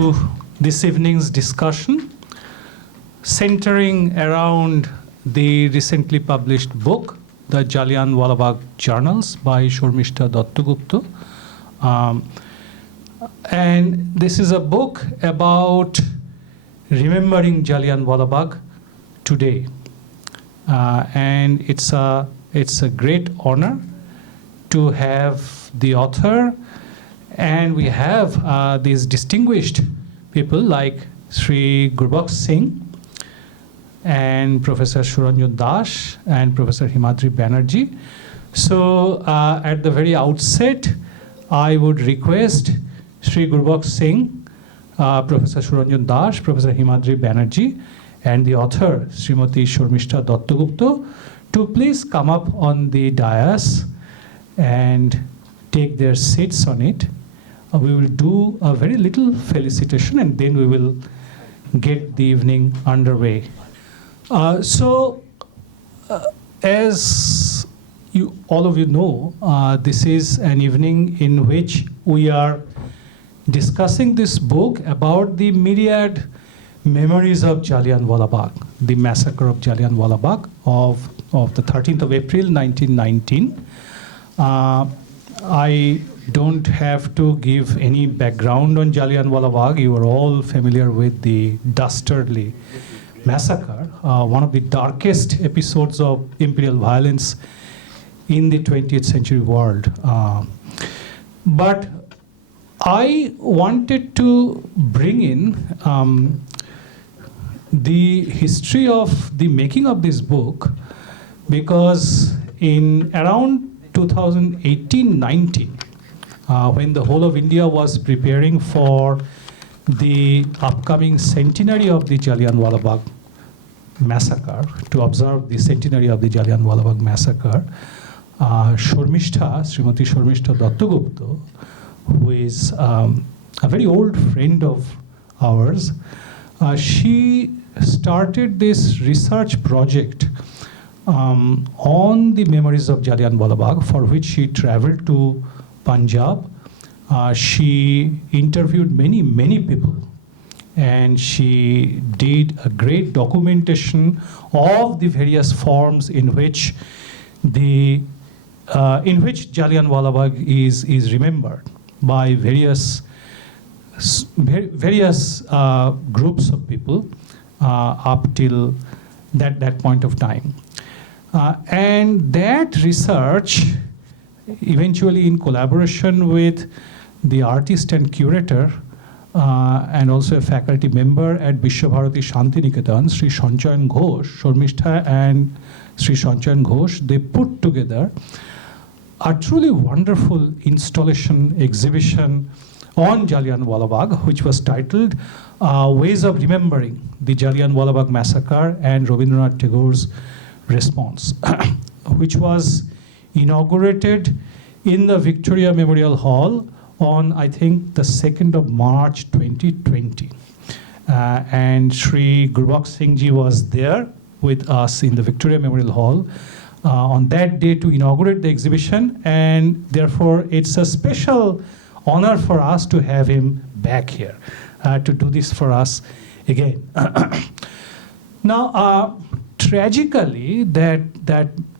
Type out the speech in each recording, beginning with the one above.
to this evening's discussion centering around the recently published book, The Jallianwala Bagh Journals by Shormishta Dattagupta. And this is a book about remembering Jallianwala Bagh today. And it's a great honor to have the author, and we have these distinguished people like Sri Gurbaksh Singh and Professor Suranjan Das and Professor Himadri Banerjee. So at the very outset, I would request Sri Gurbaksh Singh, Professor Suranjan Das, Professor Himadri Banerjee, and the author, Srimati Shormishta Dattagupta, to please come up on the dais and take their seats on it. We will do a very little felicitation and then we will get the evening underway. As all of you know, this is an evening in which we are discussing this book about the myriad memories of Jallianwala Bagh, the massacre of Jallianwala Bagh of the 13th of April 1919. I don't have to give any background on Jallianwala Bagh. You are all familiar with the dastardly massacre, one of the darkest episodes of imperial violence in the 20th century world. But I wanted to bring in the history of the making of this book, because in around 2018-19, when the whole of India was preparing for the upcoming centenary of the Jallianwala Bagh massacre, to observe the centenary of the Jallianwala Bagh massacre, Srimati Shormishta Dattagupta, who is a very old friend of ours, she started this research project on the memories of Jallianwala Bagh, for which she traveled to Punjab. She interviewed many people, and she did a great documentation of the various forms in which Jallianwala Bagh is remembered by various groups of people up till that point of time. And that research, eventually in collaboration with the artist and curator and also a faculty member at Vishwabharati Shantiniketan, Sri Sanchayan Ghosh, Shormishta and Sri Sanchayan Ghosh, they put together a truly wonderful installation exhibition on Jallianwala Bagh, which was titled Ways of Remembering the Jallianwala Bagh Massacre and Rabindranath Tagore's Response, which was inaugurated in the Victoria Memorial Hall on, I think, the 2nd of March 2020. And Sri Gurbaksh Singh ji was there with us in the Victoria Memorial Hall on that day to inaugurate the exhibition, and therefore it's a special honor for us to have him back here to do this for us again. Now, tragically, that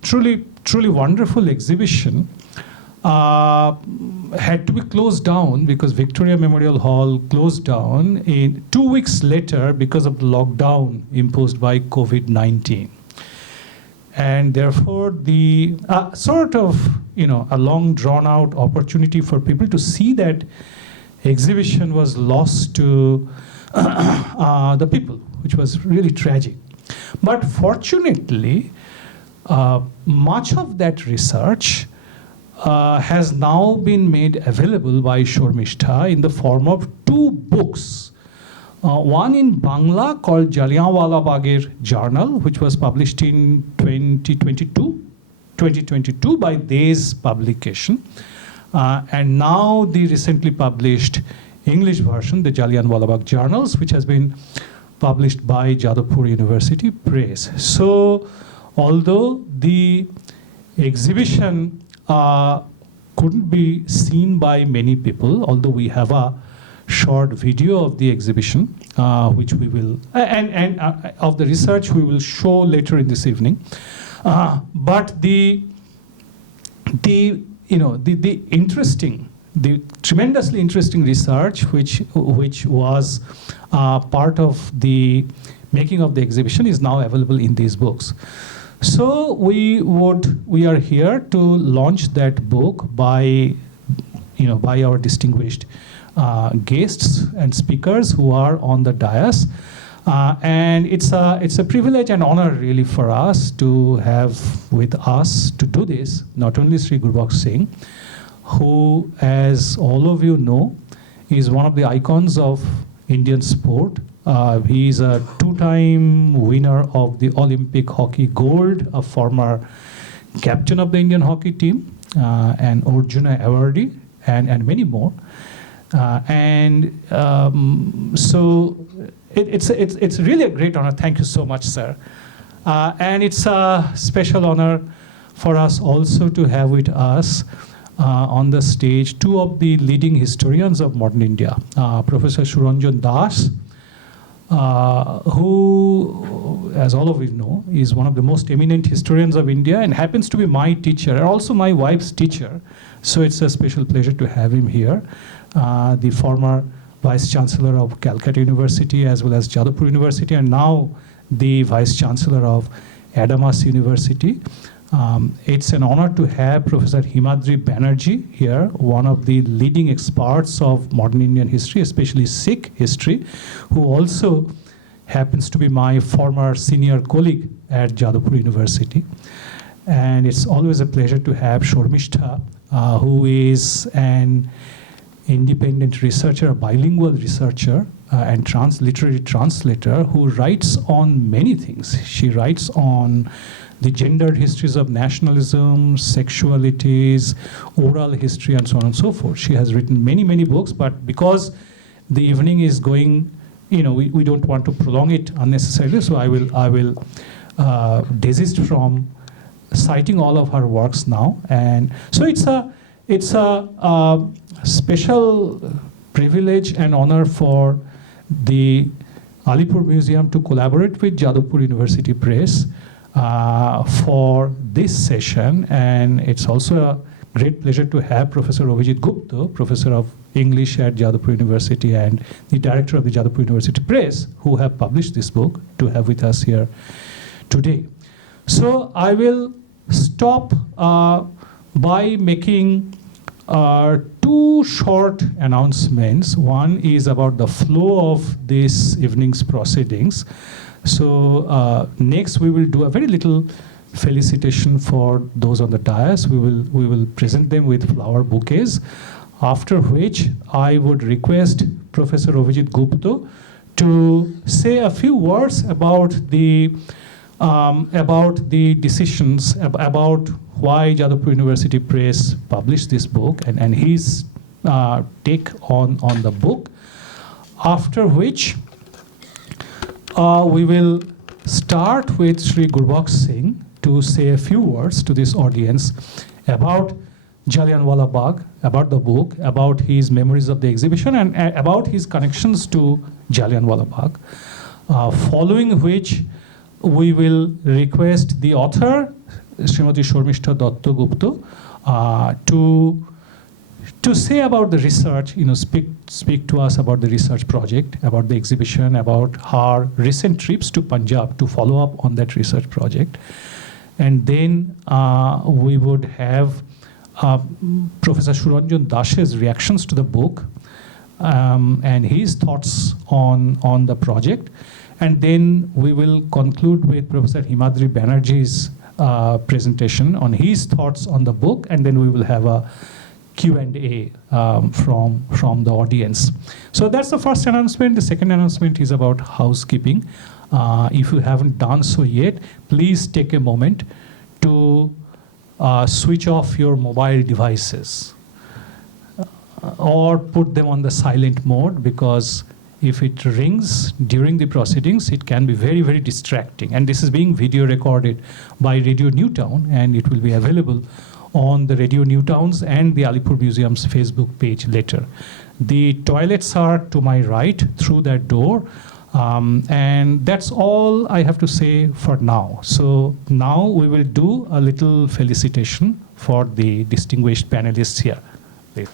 truly wonderful exhibition had to be closed down because Victoria Memorial Hall closed down in 2 weeks later because of the lockdown imposed by COVID-19. And therefore, the sort of, a long drawn out opportunity for people to see that exhibition was lost to the people, which was really tragic. But fortunately, much of that research has now been made available by Shormishta in the form of 2 books. One in Bangla called Jallianwala Bagh Journal, which was published in 2022 by Day's publication. And now the recently published English version, the Jallianwala Bagh Journals, which has been published by Jadavpur University Press. So, although the exhibition couldn't be seen by many people, although we have a short video of the exhibition, which we will, and of the research we will show later in this evening. But the interesting, the tremendously interesting research which was part of the making of the exhibition is now available in these books. So we are here to launch that book by our distinguished guests and speakers who are on the dais. And it's a privilege and honor really for us to have with us to do this, not only Sri Gurbakh Singh, who, as all of you know, is one of the icons of Indian sport. He is a two-time winner of the Olympic hockey gold, a former captain of the Indian hockey team, an Arjuna awardee, and many more. So it's really a great honor. Thank you so much, sir. And it's a special honor for us also to have with us on the stage two of the leading historians of modern India, Professor Suranjan Das, who, as all of you know, is one of the most eminent historians of India and happens to be my teacher and also my wife's teacher. So it's a special pleasure to have him here. The former Vice Chancellor of Calcutta University as well as Jadavpur University, and now the Vice Chancellor of Adamas University. It's an honor to have Professor Himadri Banerjee here, one of the leading experts of modern Indian history, especially Sikh history, who also happens to be my former senior colleague at Jadavpur University. And it's always a pleasure to have Shormishtha, who is an independent researcher, a bilingual researcher, and literary translator who writes on many things. She writes on the gendered histories of nationalism, sexualities, oral history, and so on and so forth. She has written many, many books, but because the evening is going, we don't want to prolong it unnecessarily, so I will desist from citing all of her works now. And so it's a special privilege and honor for the Alipore Museum to collaborate with Jadavpur University Press for this session, and it's also a great pleasure to have Professor Abhijit Gupta, Professor of English at Jadavpur University and the Director of the Jadavpur University Press, who have published this book, to have with us here today. So I will stop by making two short announcements. One is about the flow of this evening's proceedings. So next we will do a very little felicitation for those on the dais. We will present them with flower bouquets, after which I would request Professor Abhijit Gupta to say a few words about the decisions, about why Jadavpur University Press published this book and his take on the book. After which we will start with Sri Gurbakh Singh to say a few words to this audience about Jallianwala Bagh, about the book, about his memories of the exhibition, and about his connections to Jallianwala Bagh. Following which, we will request the author, Srimati Shormishtha Datta Gupta, to say about the research, speak to us about the research project, about the exhibition, about her recent trips to Punjab to follow up on that research project. And then we would have Professor Suranjan Das's reactions to the book and his thoughts on the project. And then we will conclude with Professor Himadri Banerjee's presentation on his thoughts on the book, and then we will have a Q&A from the audience. So that's the first announcement. The second announcement is about housekeeping. If you haven't done so yet, please take a moment to switch off your mobile devices or put them on the silent mode, because if it rings during the proceedings, it can be very, very distracting. And this is being video recorded by Radio Newtown, and it will be available on the Radio Newtowns and the Alipore Museum's Facebook page later. The toilets are to my right through that door. And that's all I have to say for now. So now we will do a little felicitation for the distinguished panelists here. Please.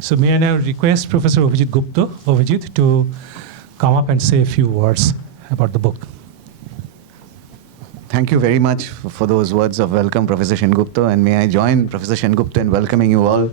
So may I now request Professor Abhijit to come up and say a few words about the book. Thank you very much for those words of welcome, Professor Sengupta, and may I join Professor Sengupta in welcoming you all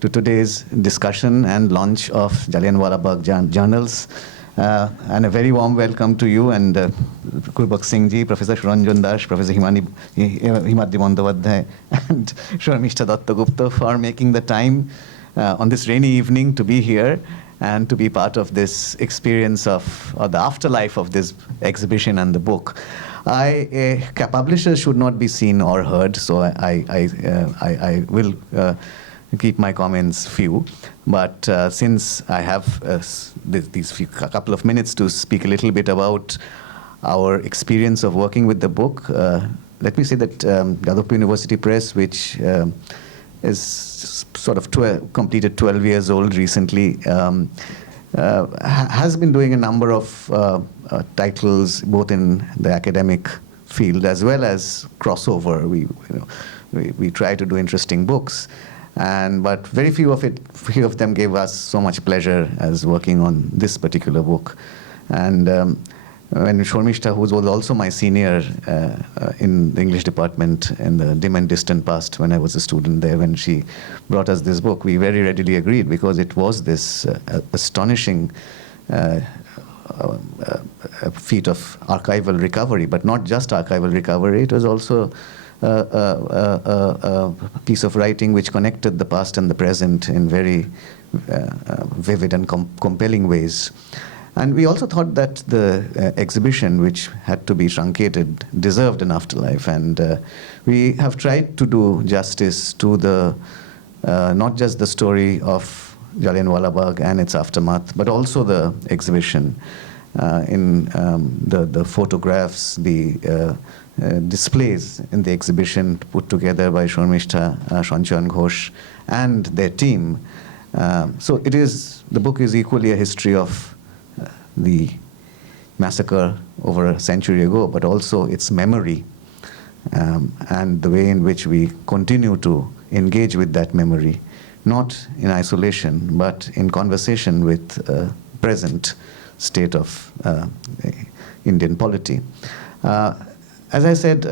to today's discussion and launch of Jallianwala Bagh journals. And a very warm welcome to you and Gurbakh Singh ji, Professor Suranjan Das, Professor Himadri Bandyopadhyay, and Sharmishta Dattagupta for making the time on this rainy evening to be here and to be part of this experience of the afterlife of this exhibition and the book. Publishers should not be seen or heard, so I will keep my comments few. But since I have these couple of minutes to speak a little bit about our experience of working with the book, let me say that Yadavpur University Press, which is sort of completed 12 years old recently, has been doing a number of titles both in the academic field as well as crossover. We try to do interesting books, but very few of them gave us so much pleasure as working on this particular book. And when Shormishta, who was also my senior in the English department in the dim and distant past when I was a student there, when she brought us this book, we very readily agreed, because it was this astonishing feat of archival recovery, but not just archival recovery. It was also a piece of writing which connected the past and the present in very vivid and compelling ways. And we also thought that the exhibition, which had to be truncated, deserved an afterlife. And we have tried to do justice to the not just the story of Jallianwala Bagh and its aftermath, but also the exhibition in the photographs, the displays in the exhibition put together by Shormishta, Shanchan Ghosh, and their team. So the book is equally a history of the massacre over a century ago, but also its memory and the way in which we continue to engage with that memory, not in isolation, but in conversation with present state of Indian polity. As I said,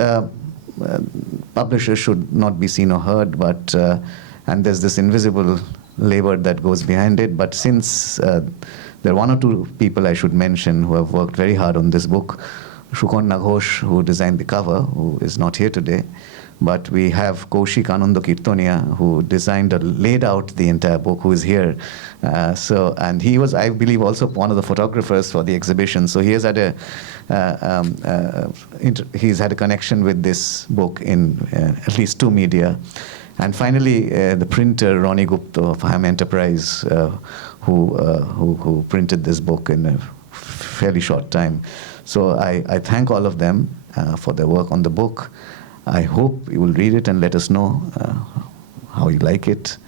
publishers should not be seen or heard, but and there's this invisible labor that goes behind it. But since there are one or two people I should mention who have worked very hard on this book, Shukarna Ghosh, who designed the cover, who is not here today, but we have Kaushik Ananda Kirtonia, who designed and laid out the entire book, who is here. And he was, I believe, also one of the photographers for the exhibition. So he has had he's had a connection with this book in at least two media. And finally, the printer Ronnie Gupta of Ham Enterprise, who printed this book in a fairly short time. So I thank all of them for their work on the book. I hope you will read it and let us know how you like it.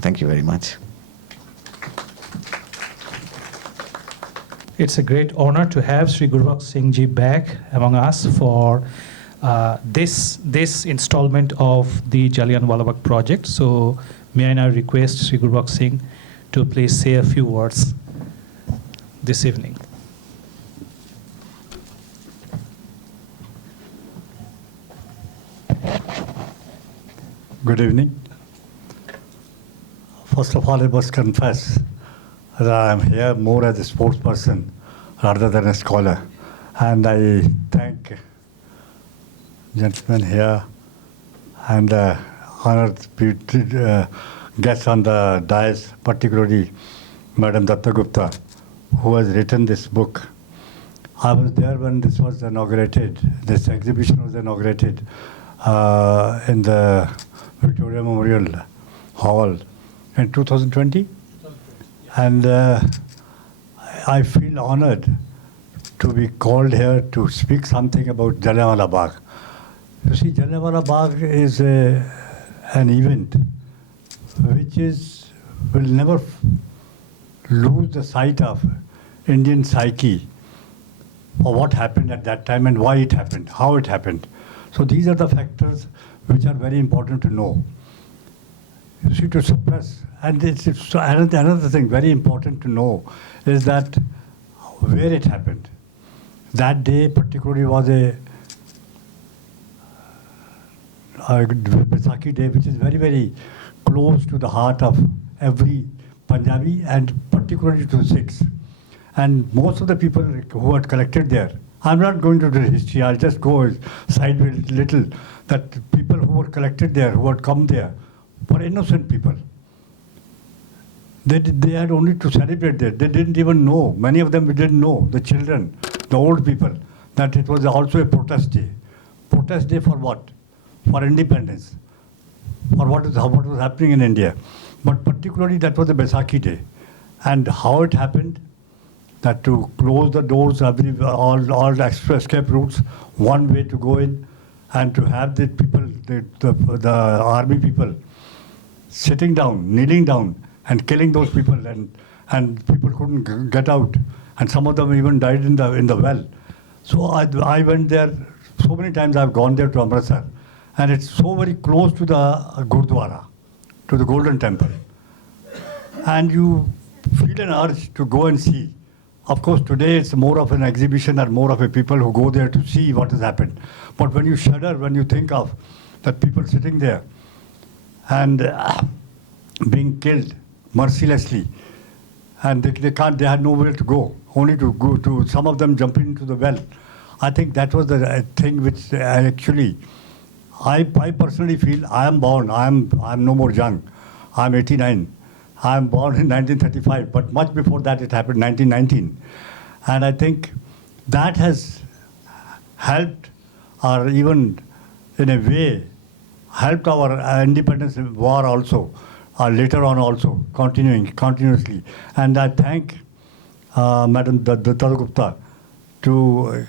Thank you very much. It's a great honor to have Sri Gurbakh Singh ji back among us for this installment of the Jallianwala Bagh project. So may I now request Sri Gurbakh Singh to please say a few words this evening. Good evening. First of all, I must confess that I am here more as a sports person rather than a scholar. And I thank gentlemen here and honored guests on the dais, particularly Madam Dattagupta, who has written this book. I was there when this was inaugurated. This exhibition was inaugurated in the Victoria Memorial Hall in 2020. And I feel honored to be called here to speak something about Jallianwala Bagh. You see, Jallianwala Bagh is an event which will never lose the sight of Indian psyche or what happened at that time and why it happened, how it happened. So these are the factors which are very important to know. You see, to suppress, and so another thing very important to know is that where it happened. That day particularly was a Baisakhi day, which is very, very close to the heart of every Punjabi and particularly to the Sikhs. And most of the people who had collected there, I'm not going to the history, I'll just go sideways little, that people who were collected there, who had come there, were innocent people. They had only to celebrate there. They didn't even know, many of them didn't know, the children, the old people, that it was also a protest day. Protest day for what? For independence, for what was happening in India. But particularly that was the Baisakhi day. And how it happened, that to close the doors, all escape routes, one way to go in, and to have the people, the army people, sitting down, kneeling down, and killing those people, and people couldn't get out, and some of them even died in the well. So I went there, so many times I've gone there to Amritsar, and it's so very close to the Gurdwara, to the Golden Temple. And you feel an urge to go and see. Of course, today it's more of an exhibition or more of a people who go there to see what has happened. But when you shudder, when you think of that people sitting there and being killed mercilessly, and they had nowhere to go, only to go to, some of them jumping into the well. I think that was the thing which actually, I personally feel I am born, I'm no more young, I'm 89. I'm born in 1935, but much before that it happened, 1919. And I think that has helped, or even in a way, helped our independence war also, later on also, continuously. And I thank Madam Datta Gupta to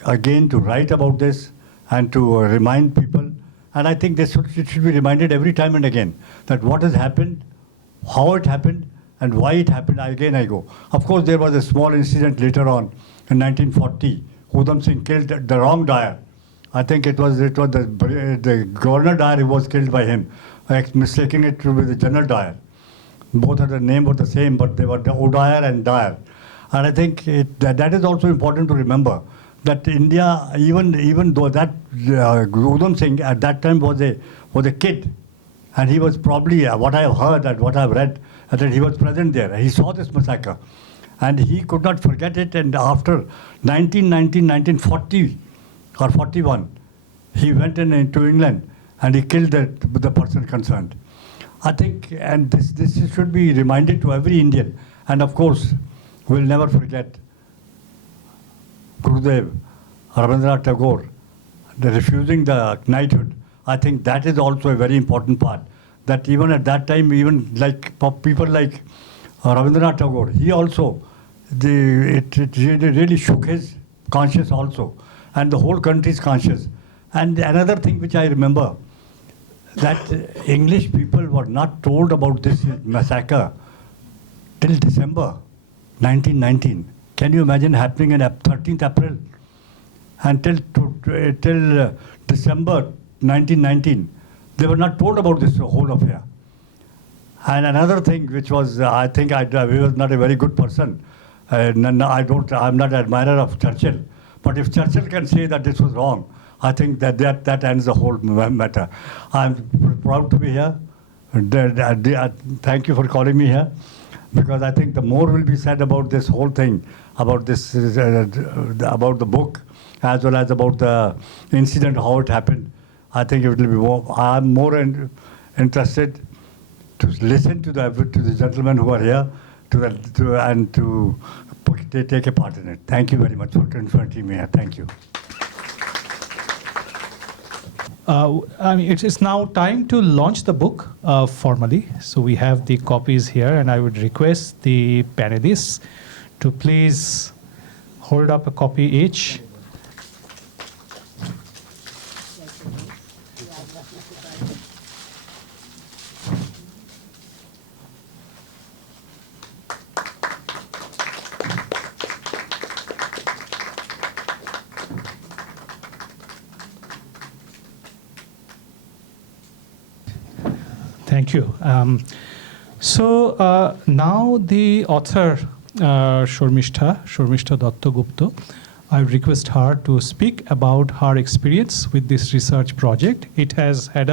write about this and to remind people. And I think it should be reminded every time and again that what has happened, how it happened, and why it happened. Again I go. Of course, there was a small incident later on in 1940. Udham Singh killed the wrong dyer. I think it was the Governor Dyer who was killed by him, mistaking it to be the General Dyer. Both of the name were the same, but they were O'Dyer and Dyer. And I think that is also important to remember that India, even though that Udham Singh at that time was a kid. And he was probably, what I have heard and what I have read, that he was present there. He saw this massacre. And he could not forget it. And after 1940 or 41, he went into England and he killed the person concerned. I think, and this should be reminded to every Indian. And of course, we'll never forget Gurudev, Rabindranath Tagore, refusing the knighthood. I think that is also a very important part. That even at that time, even like people like Rabindranath Tagore, he also, it really shook his conscience also, and the whole country's conscience. And another thing which I remember, that English people were not told about this massacre till December 1919. Can you imagine happening on 13th April? And till December 1919, they were not told about this whole affair. And another thing which was, I think I was not a very good person. I'm not an admirer of Churchill. But if Churchill can say that this was wrong, I think that ends the whole matter. I'm proud to be here. Thank you for calling me here, because I think the more will be said about this whole thing, about this, about the book, as well as about the incident, how it happened. I think it will be more. I'm more interested to listen to the gentlemen who are here, and to take a part in it. Thank you very much for confronting me here. Thank you. I mean, it's now time to launch the book formally. So we have the copies here, and I would request the panelists to please hold up a copy each. Thank you. So now the author, Shormishta Datta Gupta, I request her to speak about her experience with this research project. It has had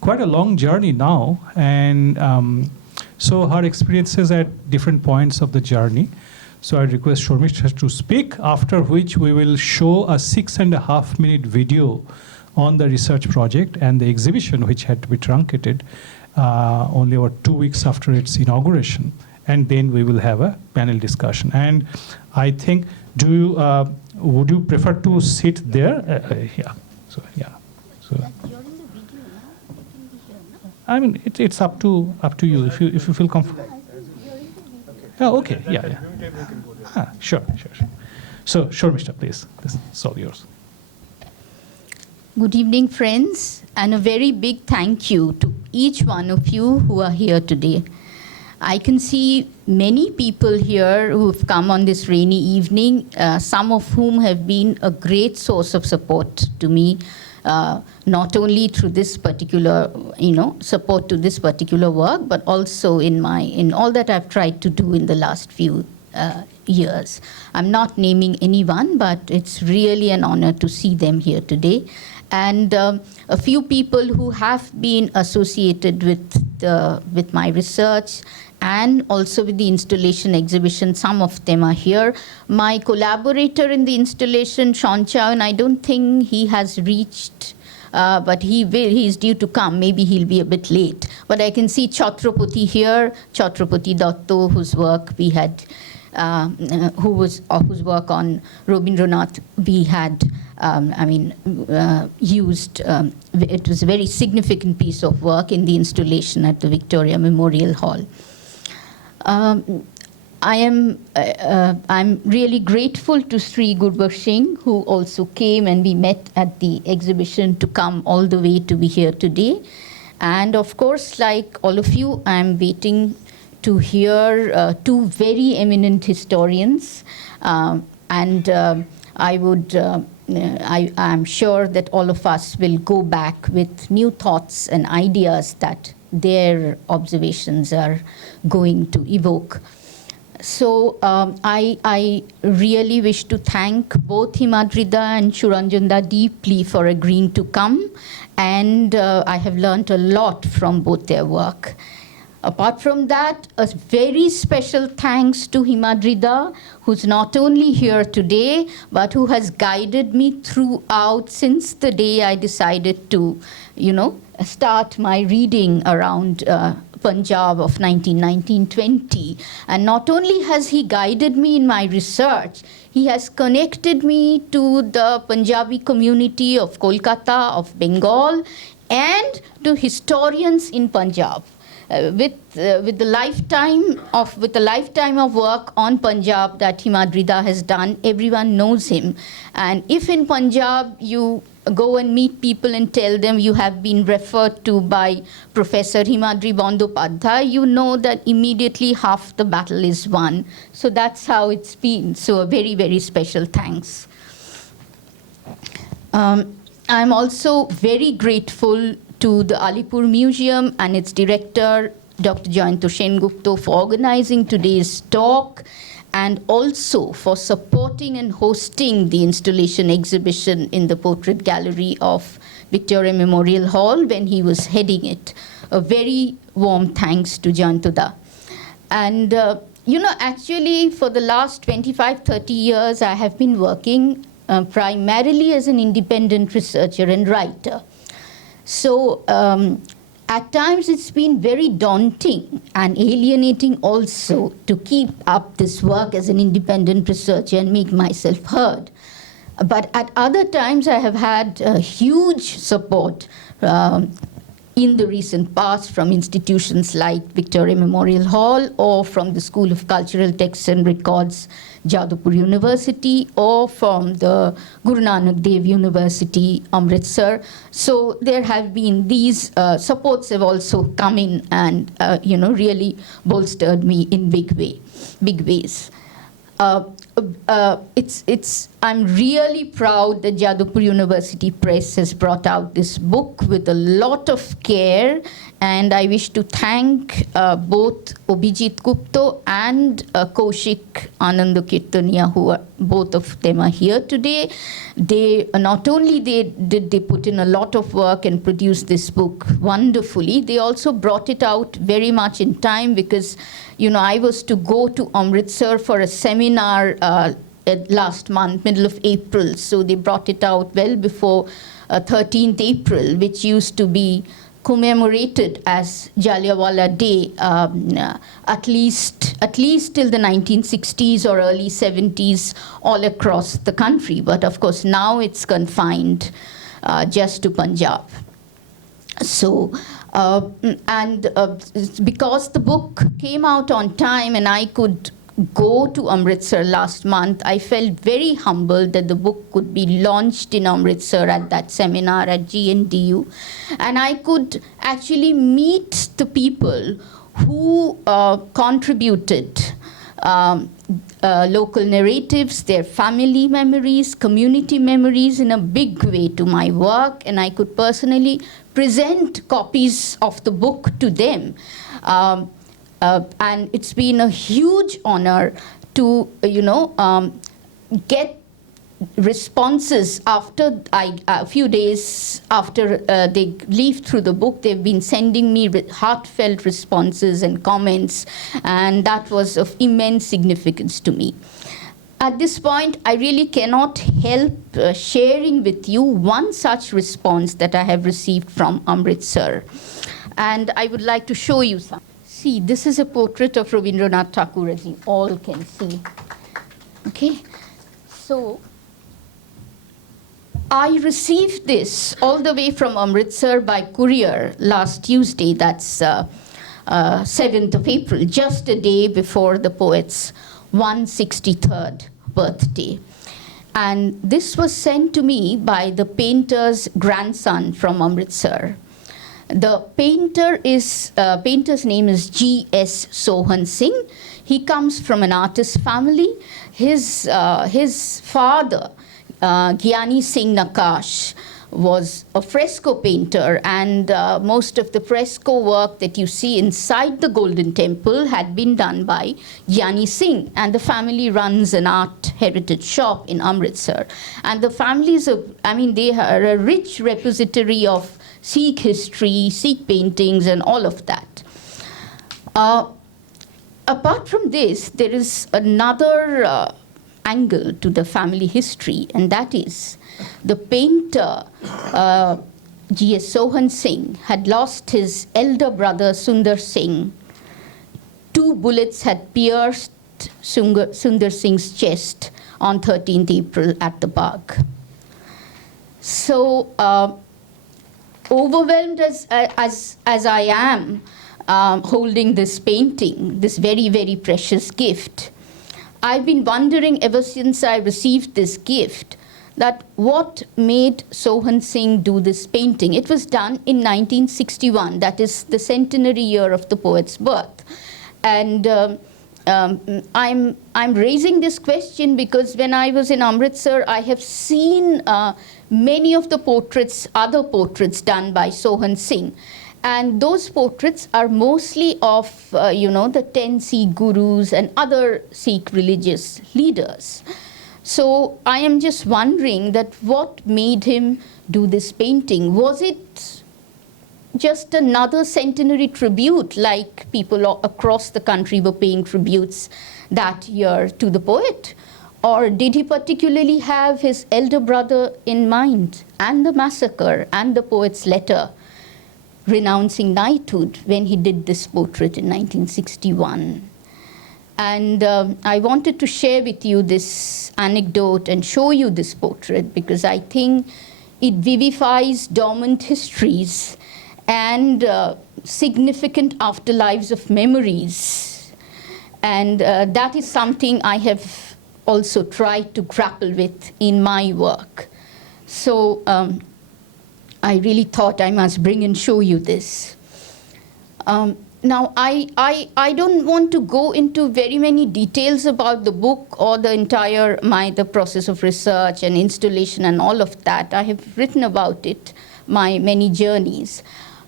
quite a long journey now, and so her experiences at different points of the journey. So I request Shormishta to speak, after which we will show a 6.5-minute video on the research project and the exhibition, which had to be truncated only about 2 weeks after its inauguration. And then we will have a panel discussion. And I think, would you prefer to sit there? Yeah. So yeah. So I mean, it's up to you if you feel comfortable. Oh, okay. Yeah. Sure. So, Shormishta, please. This is all yours. Good evening, friends, and a very big thank you to each one of you who are here today. I can see many people here who have come on this rainy evening, some of whom have been a great source of support to me, not only through this particular, support to this particular work, but also in all that I've tried to do in the last few years. I'm not naming anyone, but it's really an honor to see them here today. And a few people who have been associated with my research and also with the installation exhibition. Some of them are here. My collaborator in the installation, Sean Chow, and I don't think he has reached, but he's due to come. Maybe he'll be a bit late. But I can see Chhatrapati here, Chhatrapati Datta, whose work we had, whose work on Rabindranath we had, used. It was a very significant piece of work in the installation at the Victoria Memorial Hall. I'm really grateful to Sri Gurbaksh Singh, who also came and we met at the exhibition, to come all the way to be here today. And of course, like all of you, I'm waiting to hear two very eminent historians. I'm sure that all of us will go back with new thoughts and ideas that their observations are going to evoke. So I really wish to thank both Himadrida and Shuranjanda deeply for agreeing to come, and I have learned a lot from both their work. Apart from that, a very special thanks to Himadrida, who's not only here today, but who has guided me throughout since the day I decided to, start my reading around Punjab of 1919-20. And not only has he guided me in my research, he has connected me to the Punjabi community of Kolkata, of Bengal, and to historians in Punjab. With the lifetime of work on Punjab that Himadrida has done, everyone knows him. And if in Punjab you go and meet people and tell them you have been referred to by Professor Himadri Bandyopadhyay, you know that immediately half the battle is won. So that's how it's been. So a very, very special thanks. I'm also very grateful to the Alipore Museum and its director, Dr. Jayanto Sengupta, for organizing today's talk and also for supporting and hosting the installation exhibition in the Portrait Gallery of Victoria Memorial Hall when he was heading it. A very warm thanks to Jayanto. And, actually for the last 25, 30 years, I have been working primarily as an independent researcher and writer. So At times it's been very daunting and alienating also to keep up this work as an independent researcher and make myself heard. But at other times I have had huge support in the recent past from institutions like Victoria Memorial Hall, or from the School of Cultural Texts and Records, Jadavpur University, or from the Guru Nanak Dev University, Amritsar. So there have been these supports have also come in and really bolstered me in big ways. I'm really proud that Jadavpur University Press has brought out this book with a lot of care, and I wish to thank both Abhijit Gupta and Kaushik Anandakirtaniya, who are, both of them are here today. They not only did they put in a lot of work and produce this book wonderfully, they also brought it out very much in time, because I was to go to Amritsar for a seminar last month, middle of April. So they brought it out well before 13th April, which used to be commemorated as Jallianwala Day, at least till the 1960s or early 70s, all across the country. But of course, now it's confined just to Punjab. So, because the book came out on time and I could go to Amritsar last month, I felt very humbled that the book could be launched in Amritsar at that seminar at GNDU. And I could actually meet the people who contributed local narratives, their family memories, community memories in a big way to my work, and I could personally present copies of the book to them. And it's been a huge honor to, get responses after a few days after they leafed through the book. They've been sending me heartfelt responses and comments, and that was of immense significance to me. At this point, I really cannot help sharing with you one such response that I have received from Amritsar. And I would like to show you some. See, this is a portrait of Rabindranath Tagore, as you all can see. Okay, so I received this all the way from Amritsar by courier last Tuesday, that's 7th of April, just a day before the poet's 163rd birthday. And this was sent to me by the painter's grandson from Amritsar. The painter's name is G.S. Sohan Singh. He comes from an artist family. His father, Gyani Singh Nakash, was a fresco painter, and most of the fresco work that you see inside the Golden Temple had been done by Gyani Singh, and the family runs an art heritage shop in Amritsar. And the family they are a rich repository of Sikh history, Sikh paintings, and all of that. Apart from this, there is another angle to the family history, and that is the painter G.S. Sohan Singh had lost his elder brother Sundar Singh. 2 bullets had pierced Sundar Singh's chest on 13th April at the Bagh. So, overwhelmed as I am holding this painting, this very, very precious gift, I've been wondering ever since I received this gift that what made Sohan Singh do this painting. It was done in 1961, that is the centenary year of the poet's birth. And I'm raising this question because when I was in Amritsar, I have seen many of the portraits, other portraits done by Sohan Singh. And those portraits are mostly of, the 10 Sikh gurus and other Sikh religious leaders. So I am just wondering that what made him do this painting? Was it just another centenary tribute, like people across the country were paying tributes that year to the poet? Or did he particularly have his elder brother in mind, and the massacre, and the poet's letter? renouncing knighthood when he did this portrait in 1961. And I wanted to share with you this anecdote and show you this portrait because I think it vivifies dormant histories and significant afterlives of memories. And that is something I have also tried to grapple with in my work. So I really thought I must bring and show you this. Now, I don't want to go into very many details about the book or the entire the process of research and installation and all of that. I have written about it, my many journeys.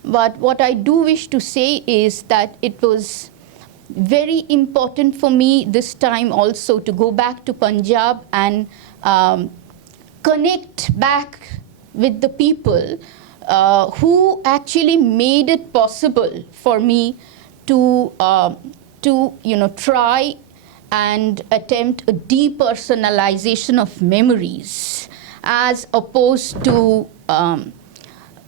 But what I do wish to say is that it was very important for me this time also to go back to Punjab and connect back with the people who actually made it possible for me to try and attempt a depersonalization of memories, as opposed to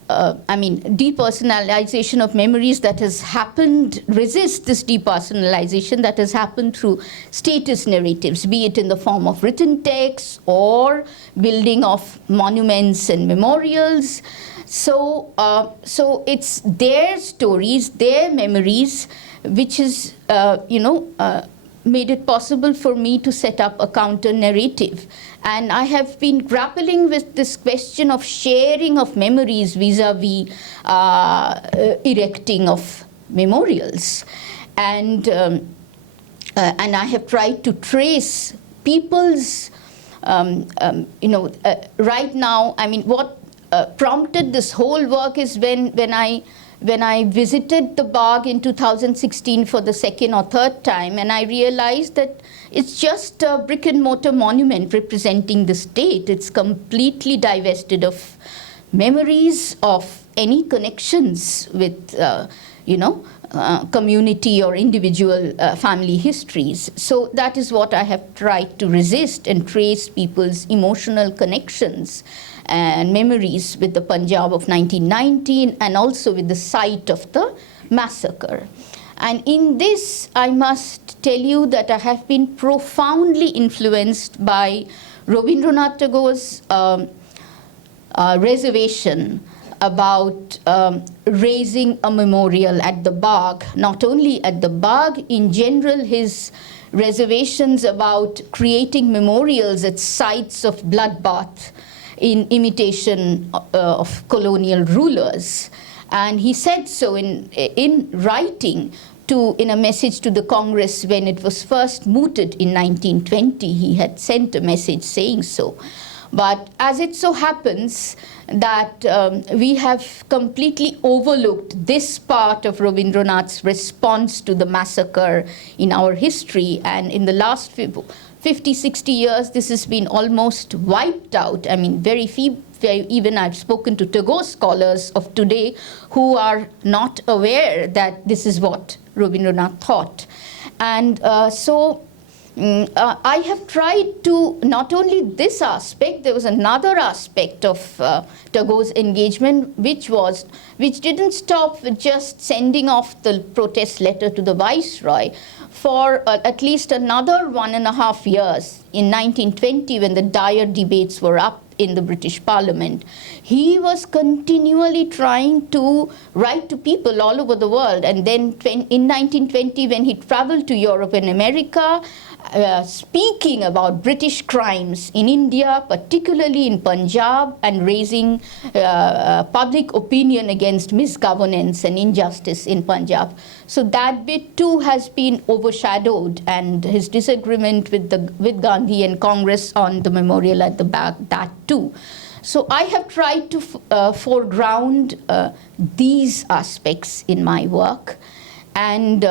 depersonalization of memories that has happened, resist this depersonalization that has happened through status narratives, be it in the form of written texts or building of monuments and memorials. So it's their stories, their memories, which is, made it possible for me to set up a counter narrative. And I have been grappling with this question of sharing of memories vis-a-vis erecting of memorials. And I have tried to trace people's, right now, what prompted this whole work is when I visited the Bagh in 2016 for the second or third time, and I realized that it's just a brick and mortar monument representing the state. It's completely divested of memories, of any connections with, community or individual family histories. So that is what I have tried to resist and trace people's emotional connections and memories with the Punjab of 1919 and also with the site of the massacre. And in this, I must tell you that I have been profoundly influenced by Rabindranath Tagore's reservation about raising a memorial at the Bagh, not only at the Bagh, in general, his reservations about creating memorials at sites of bloodbath in imitation of colonial rulers. And he said so in writing in a message to the Congress when it was first mooted in 1920. He had sent a message saying so. But as it so happens that we have completely overlooked this part of Rabindranath's response to the massacre in our history, and in the last 50, 60 years, this has been almost wiped out. Very few, even I've spoken to Tagore scholars of today who are not aware that this is what Rabindranath thought. And I have tried to, not only this aspect, there was another aspect of Tagore's engagement, which didn't stop with just sending off the protest letter to the Viceroy. For at least another 1.5 years, in 1920, when the dire debates were up in the British Parliament, he was continually trying to write to people all over the world. And then in 1920, when he traveled to Europe and America, speaking about British crimes in India, particularly in Punjab, and raising public opinion against misgovernance and injustice in Punjab. So that bit too has been overshadowed, and his disagreement with Gandhi and Congress on the memorial at the Bagh, that too. So I have tried to foreground these aspects in my work, and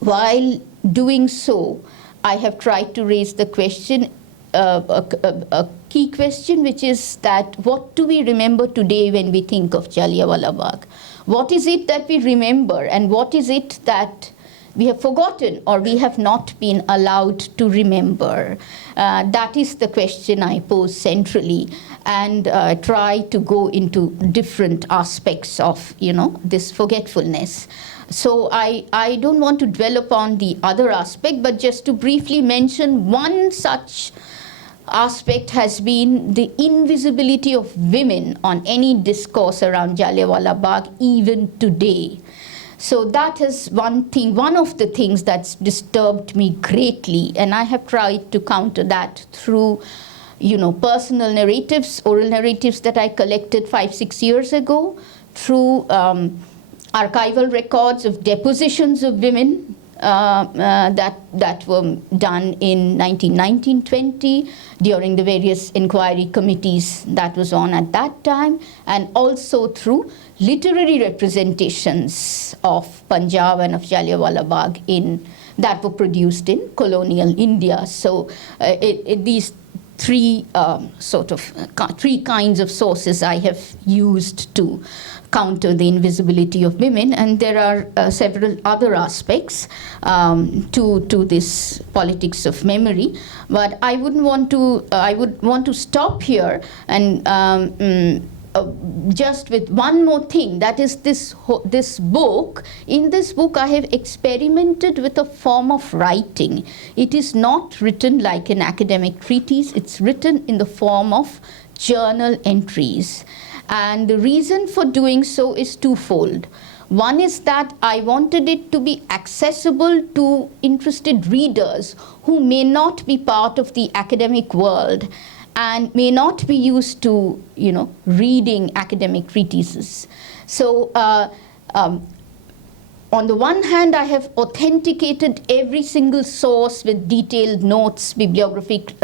while doing so, I have tried to raise the question, a key question, which is that what do we remember today when we think of Jallianwala Bagh? What is it that we remember, and what is it that we have forgotten or we have not been allowed to remember? That is the question I pose centrally, and try to go into different aspects of, this forgetfulness. So I don't want to dwell upon the other aspect, but just to briefly mention one such aspect has been the invisibility of women on any discourse around Jallianwala Bagh even today. So that is one of the things that's disturbed me greatly, and I have tried to counter that through personal narratives, oral narratives that I collected 5-6 years ago, through archival records of depositions of women that were done in 1919-20 during the various inquiry committees that was on at that time, and also through literary representations of Punjab and of Jallianwala Bagh that were produced in colonial India. So these three kinds of sources I have used to counter the invisibility of women, and there are several other aspects to this politics of memory. But I would want to stop here and just with one more thing, that is this book. In this book, I have experimented with a form of writing. It is not written like an academic treatise. It's written in the form of journal entries. And the reason for doing so is twofold. One is that I wanted it to be accessible to interested readers who may not be part of the academic world and may not be used to, reading academic treatises. So on the one hand, I have authenticated every single source with detailed notes, bibliographic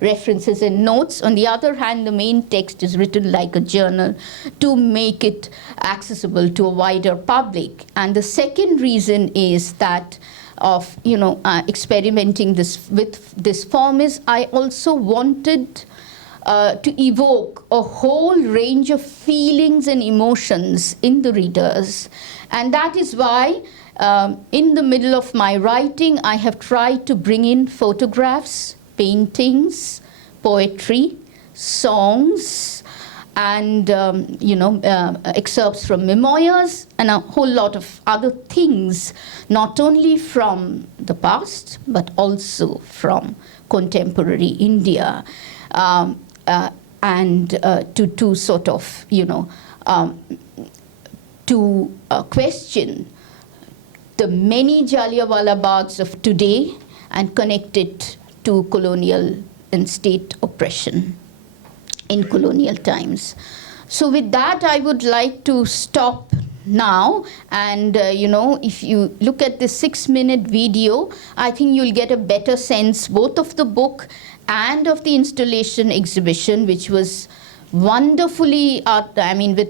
references and notes. On the other hand, the main text is written like a journal to make it accessible to a wider public. And the second reason is that of experimenting with this form is I also wanted to evoke a whole range of feelings and emotions in the readers. And that is why in the middle of my writing, I have tried to bring in photographs, paintings, poetry, songs, and excerpts from memoirs, and a whole lot of other things, not only from the past, but also from contemporary India. And to sort of, to question the many Jallianwala Baghs of today and connect it to colonial and state oppression in colonial times. So with that, I would like to stop now, and if you look at this 6-minute video, I think you'll get a better sense both of the book and of the installation exhibition, which was wonderfully, with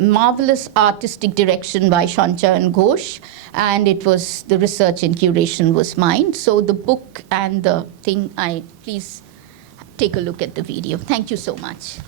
marvelous artistic direction by Shancha and Ghosh, and it was, the research and curation was mine. So the book and the thing, please take a look at the video. Thank you so much.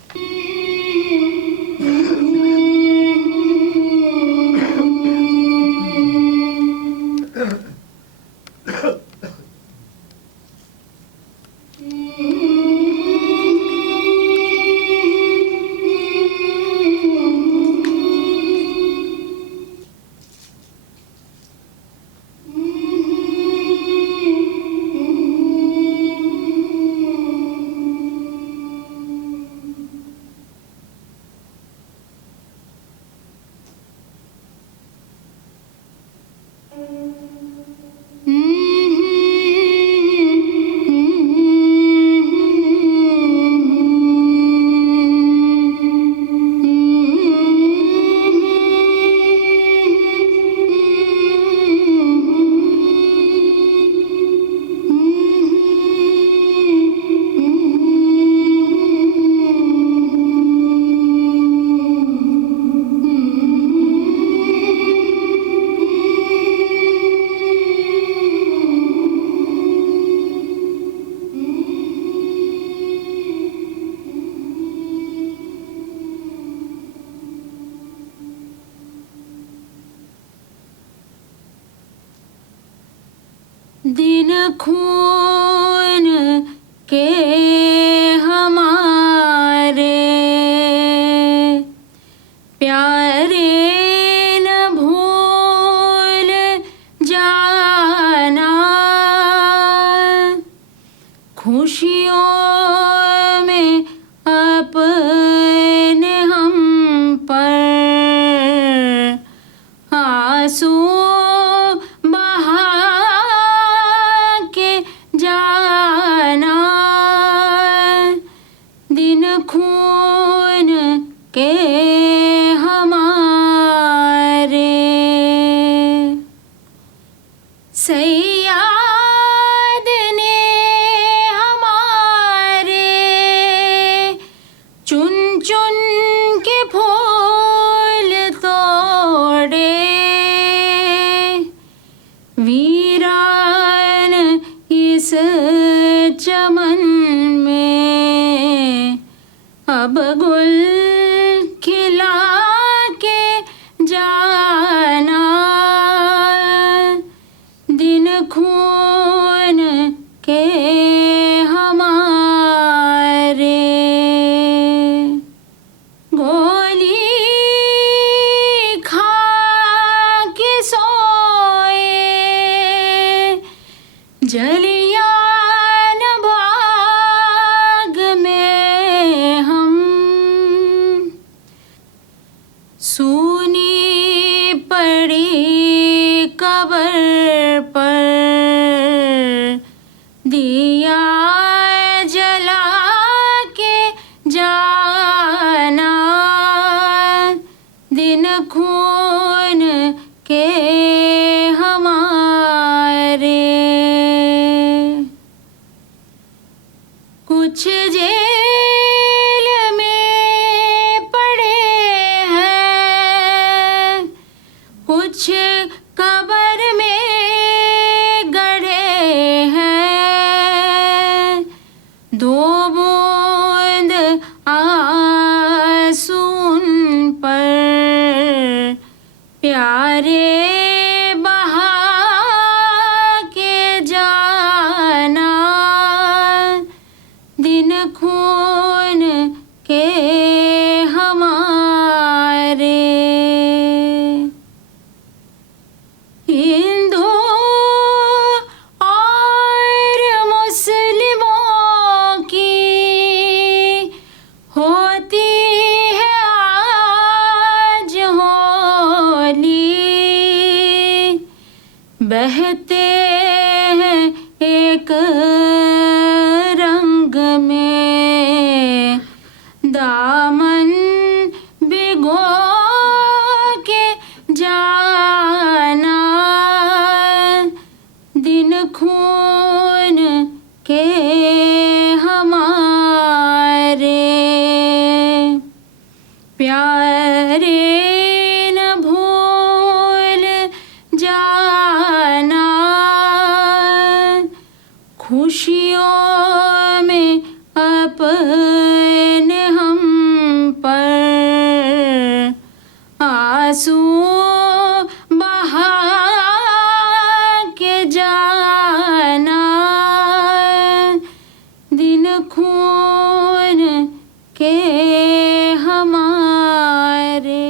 दिन खून के हमारे प्यारे न भूल जाना, खुशियों में अपने हम पर आंसू बहा के जाना, दिन खून के हमारे सैयाद ने हमारे चुन चुन के फूल तोड़े, वीरान इस चमन में अब गुल खिला के जाना, दिन खून के हमारे गोली खा के सोए जलियान बाग में हम, सूनी पड़ी कब्र पर दिया जला के जाना, दिन खून के हमारे कुछ जेल में पड़े हैं, कुछ कब्र में गड़े हैं, दो बूंद आंसू उन पर प्यारे बहा के जाना, दिन खून के हमारे हिंदू और मुस्लिमों की होती है आज होली, बहते हैं एक रंग में दामन भिगो के जाना, दिन खून के हमारे प्यारे न भूल जाना, खुशियों में अपने हम पर आंसू बहा के जाना, दिन खून के हमारे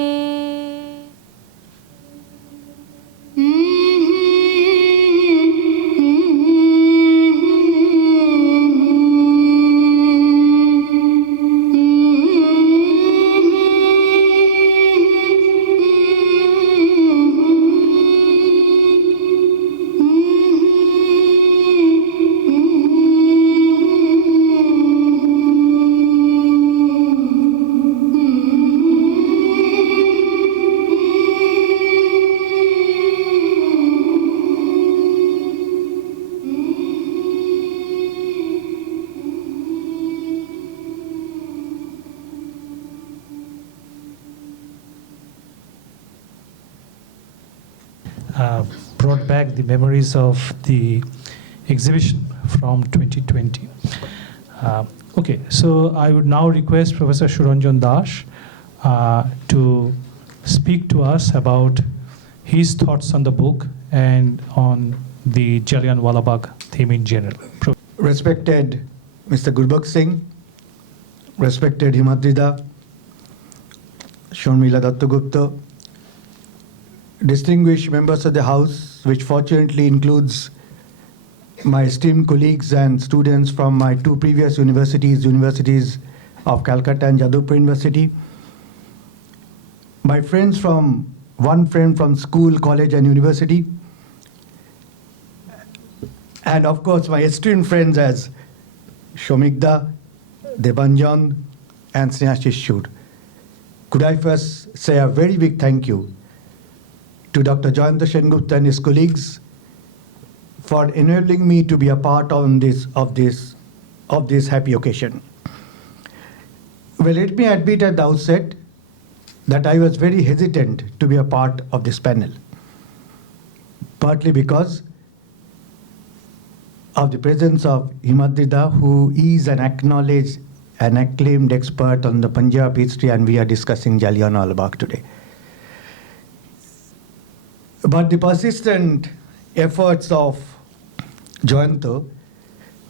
brought back the memories of the exhibition from 2020. Okay, so I would now request Professor Suranjan Das to speak to us about his thoughts on the book and on the Jallianwala Bagh theme in general. Respected Mr. Gurbakh Singh, respected Himadrida, Shormila Dattagupta, distinguished members of the House, which fortunately includes my esteemed colleagues and students from my two previous universities of Calcutta and Jadavpur University, my friends one friend from school, college and university, and of course my esteemed friends as Shomikda, Debanjan and Snehashish Shud. Could I first say a very big thank you to Dr. Jayanta Sengupta and his colleagues for enabling me to be a part of this happy occasion. Well, let me admit at the outset that I was very hesitant to be a part of this panel, partly because of the presence of Himadrida, who is an acknowledged and acclaimed expert on the Punjab history, and we are discussing Jallianwala Bagh today. But the persistent efforts of Jayanta,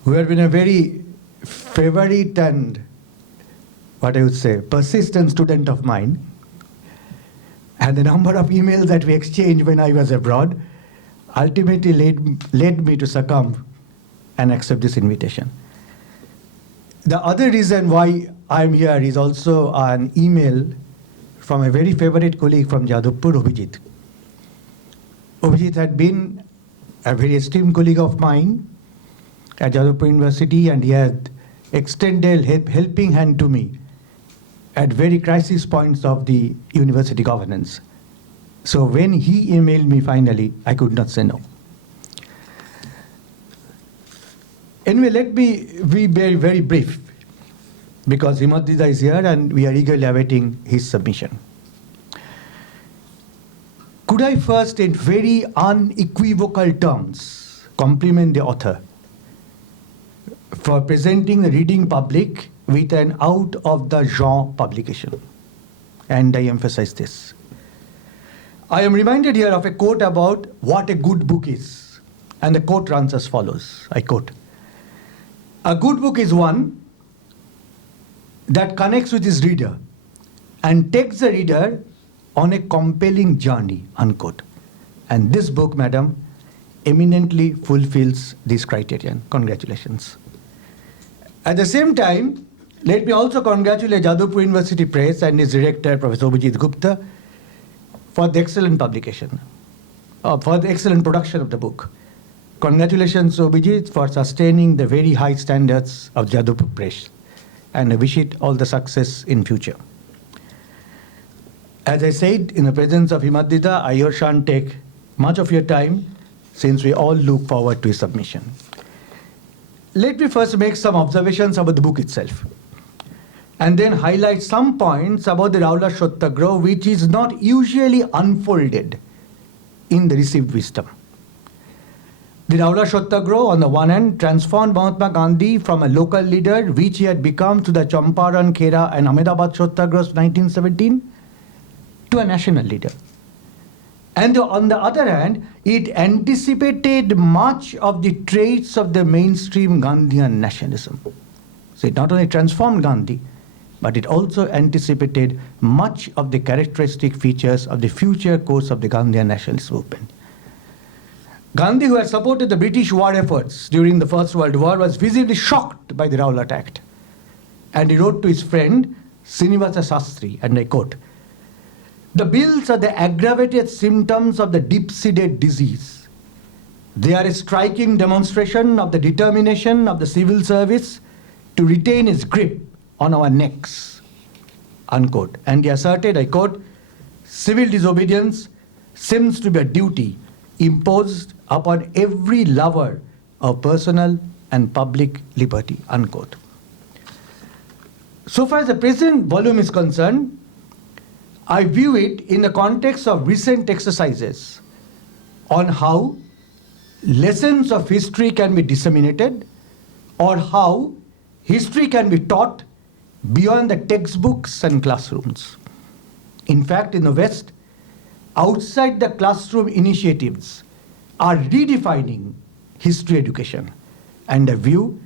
who had been a very favorite and, what I would say, persistent student of mine, and the number of emails that we exchanged when I was abroad, ultimately led me to succumb and accept this invitation. The other reason why I'm here is also an email from a very favorite colleague from Jadavpur, Abhijit. Abhijit had been a very esteemed colleague of mine at Jadavpur University, and he had extended helping hand to me at very crisis points of the university governance. So when he emailed me finally, I could not say no. Anyway, let me be very, very brief, because Himadrida is here and we are eagerly awaiting his submission. Could I first, in very unequivocal terms, compliment the author for presenting the reading public with an out-of-the-genre publication? And I emphasize this. I am reminded here of a quote about what a good book is. And the quote runs as follows, I quote, "A good book is one that connects with its reader and takes the reader on a compelling journey," unquote. And this book, madam, eminently fulfills this criterion. Congratulations. At the same time, let me also congratulate Jadavpur University Press and its director, Professor Abhijit Gupta, for the excellent publication, for the excellent production of the book. Congratulations, Abhijit, for sustaining the very high standards of Jadavpur Press, and I wish it all the success in future. As I said, in the presence of Himadrida, I here shan't take much of your time, since we all look forward to his submission. Let me first make some observations about the book itself, and then highlight some points about the Jallianwala Satyagraha, which is not usually unfolded in the received wisdom. The Jallianwala Satyagraha, on the one hand, transformed Mahatma Gandhi from a local leader, which he had become to the Champaran, Khera and Ahmedabad Satyagrahas of 1917, to a national leader. And on the other hand, it anticipated much of the traits of the mainstream Gandhian nationalism. So it not only transformed Gandhi, but it also anticipated much of the characteristic features of the future course of the Gandhian nationalist movement. Gandhi, who had supported the British war efforts during the First World War, was visibly shocked by the Rowlatt Act. And he wrote to his friend, Srinivasa Sastry, and I quote, "The bills are the aggravated symptoms of the deep-seated disease. They are a striking demonstration of the determination of the civil service to retain its grip on our necks," unquote. And he asserted, I quote, "Civil disobedience seems to be a duty imposed upon every lover of personal and public liberty," unquote. So far as the present volume is concerned, I view it in the context of recent exercises on how lessons of history can be disseminated, or how history can be taught beyond the textbooks and classrooms. In fact, in the West, outside the classroom initiatives are redefining history education, and I view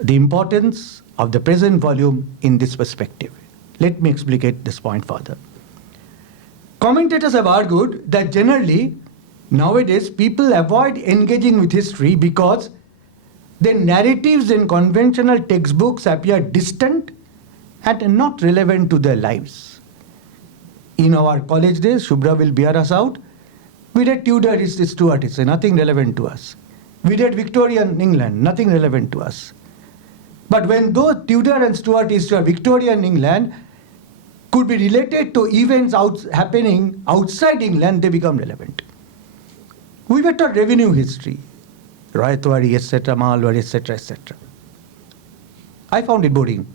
the importance of the present volume in this perspective. Let me explicate this point further. Commentators have argued that generally, nowadays, people avoid engaging with history because the narratives in conventional textbooks appear distant and not relevant to their lives. In our college days, Shubhra will bear us out, we read Tudor history, Stuart history, nothing relevant to us. We read Victorian England, nothing relevant to us. But when those Tudor and Stuart history or Victorian England could be related to events happening outside England, they become relevant. We were taught revenue history, Rayatwari, etc., Malwari, etc., etc. I found it boring.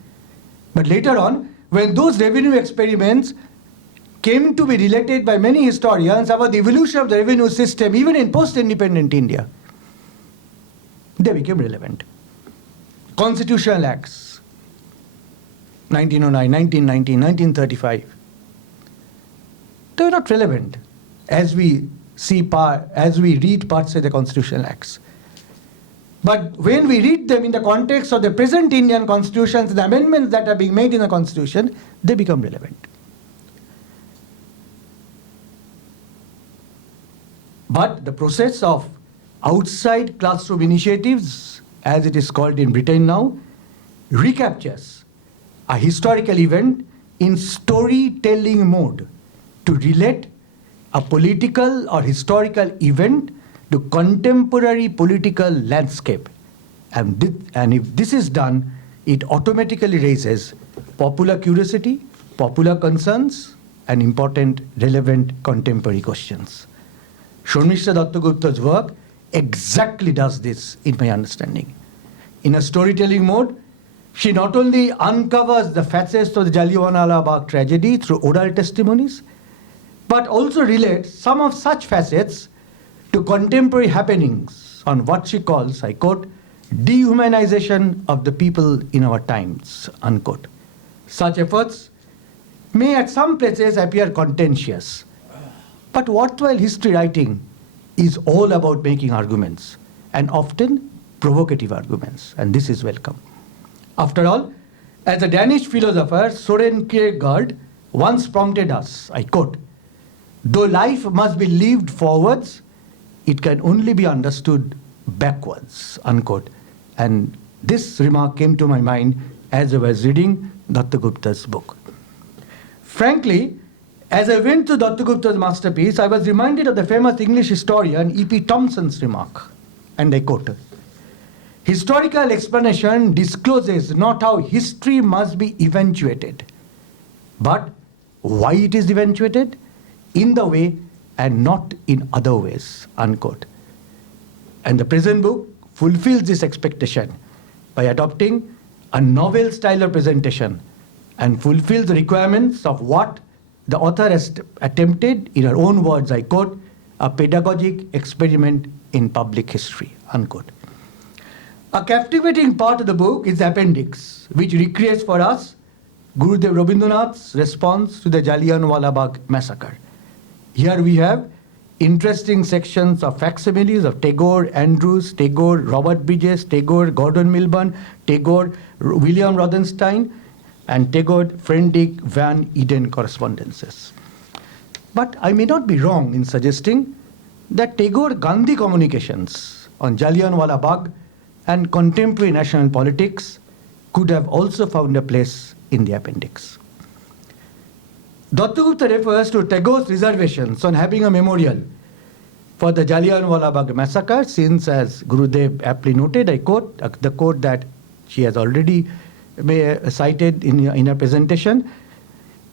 But later on, when those revenue experiments came to be related by many historians about the evolution of the revenue system, even in post-independent India, they became relevant. Constitutional Acts, 1909, 1919, 1935, they were not relevant as we read parts of the Constitutional Acts. But when we read them in the context of the present Indian constitutions, the amendments that are being made in the constitution, they become relevant. But the process of outside classroom initiatives, as it is called in Britain now, recaptures a historical event in storytelling mode to relate a political or historical event to contemporary political landscape. And if this is done, it automatically raises popular curiosity, popular concerns, and important, relevant contemporary questions. Shormishra Dattagupta's work exactly does this, in my understanding. In a storytelling mode, she not only uncovers the facets of the Jallianwala Bagh tragedy through oral testimonies, but also relates some of such facets to contemporary happenings on what she calls, I quote, dehumanization of the people in our times, unquote. Such efforts may at some places appear contentious, but worthwhile history writing is all about making arguments, and often provocative arguments, and this is welcome. After all, as a Danish philosopher, Søren Kierkegaard once prompted us, I quote, though life must be lived forwards, it can only be understood backwards, unquote. And this remark came to my mind as I was reading Dattagupta's book. Frankly, as I went through Dattagupta's masterpiece, I was reminded of the famous English historian E.P. Thompson's remark, and I quote, historical explanation discloses not how history must be eventuated, but why it is eventuated, in the way and not in other ways, unquote. And the present book fulfills this expectation by adopting a novel style of presentation and fulfills the requirements of what the author has attempted, in her own words, I quote, a pedagogic experiment in public history, unquote. A captivating part of the book is the appendix, which recreates for us Gurudev Rabindranath's response to the Jallianwala Bagh massacre. Here we have interesting sections of facsimiles of Tagore, Andrews, Tagore, Robert Bridges, Tagore, Gordon Milburn, Tagore, William Rothenstein, and Tagore, Frederick Van Eden correspondences. But I may not be wrong in suggesting that Tagore-Gandhi communications on Jallianwala Bagh and contemporary national politics could have also found a place in the appendix. Dattagupta refers to Tagore's reservations on having a memorial for the Jallianwala Bagh massacre, since, as Gurudev aptly noted, I quote, the quote that she has already cited in her presentation,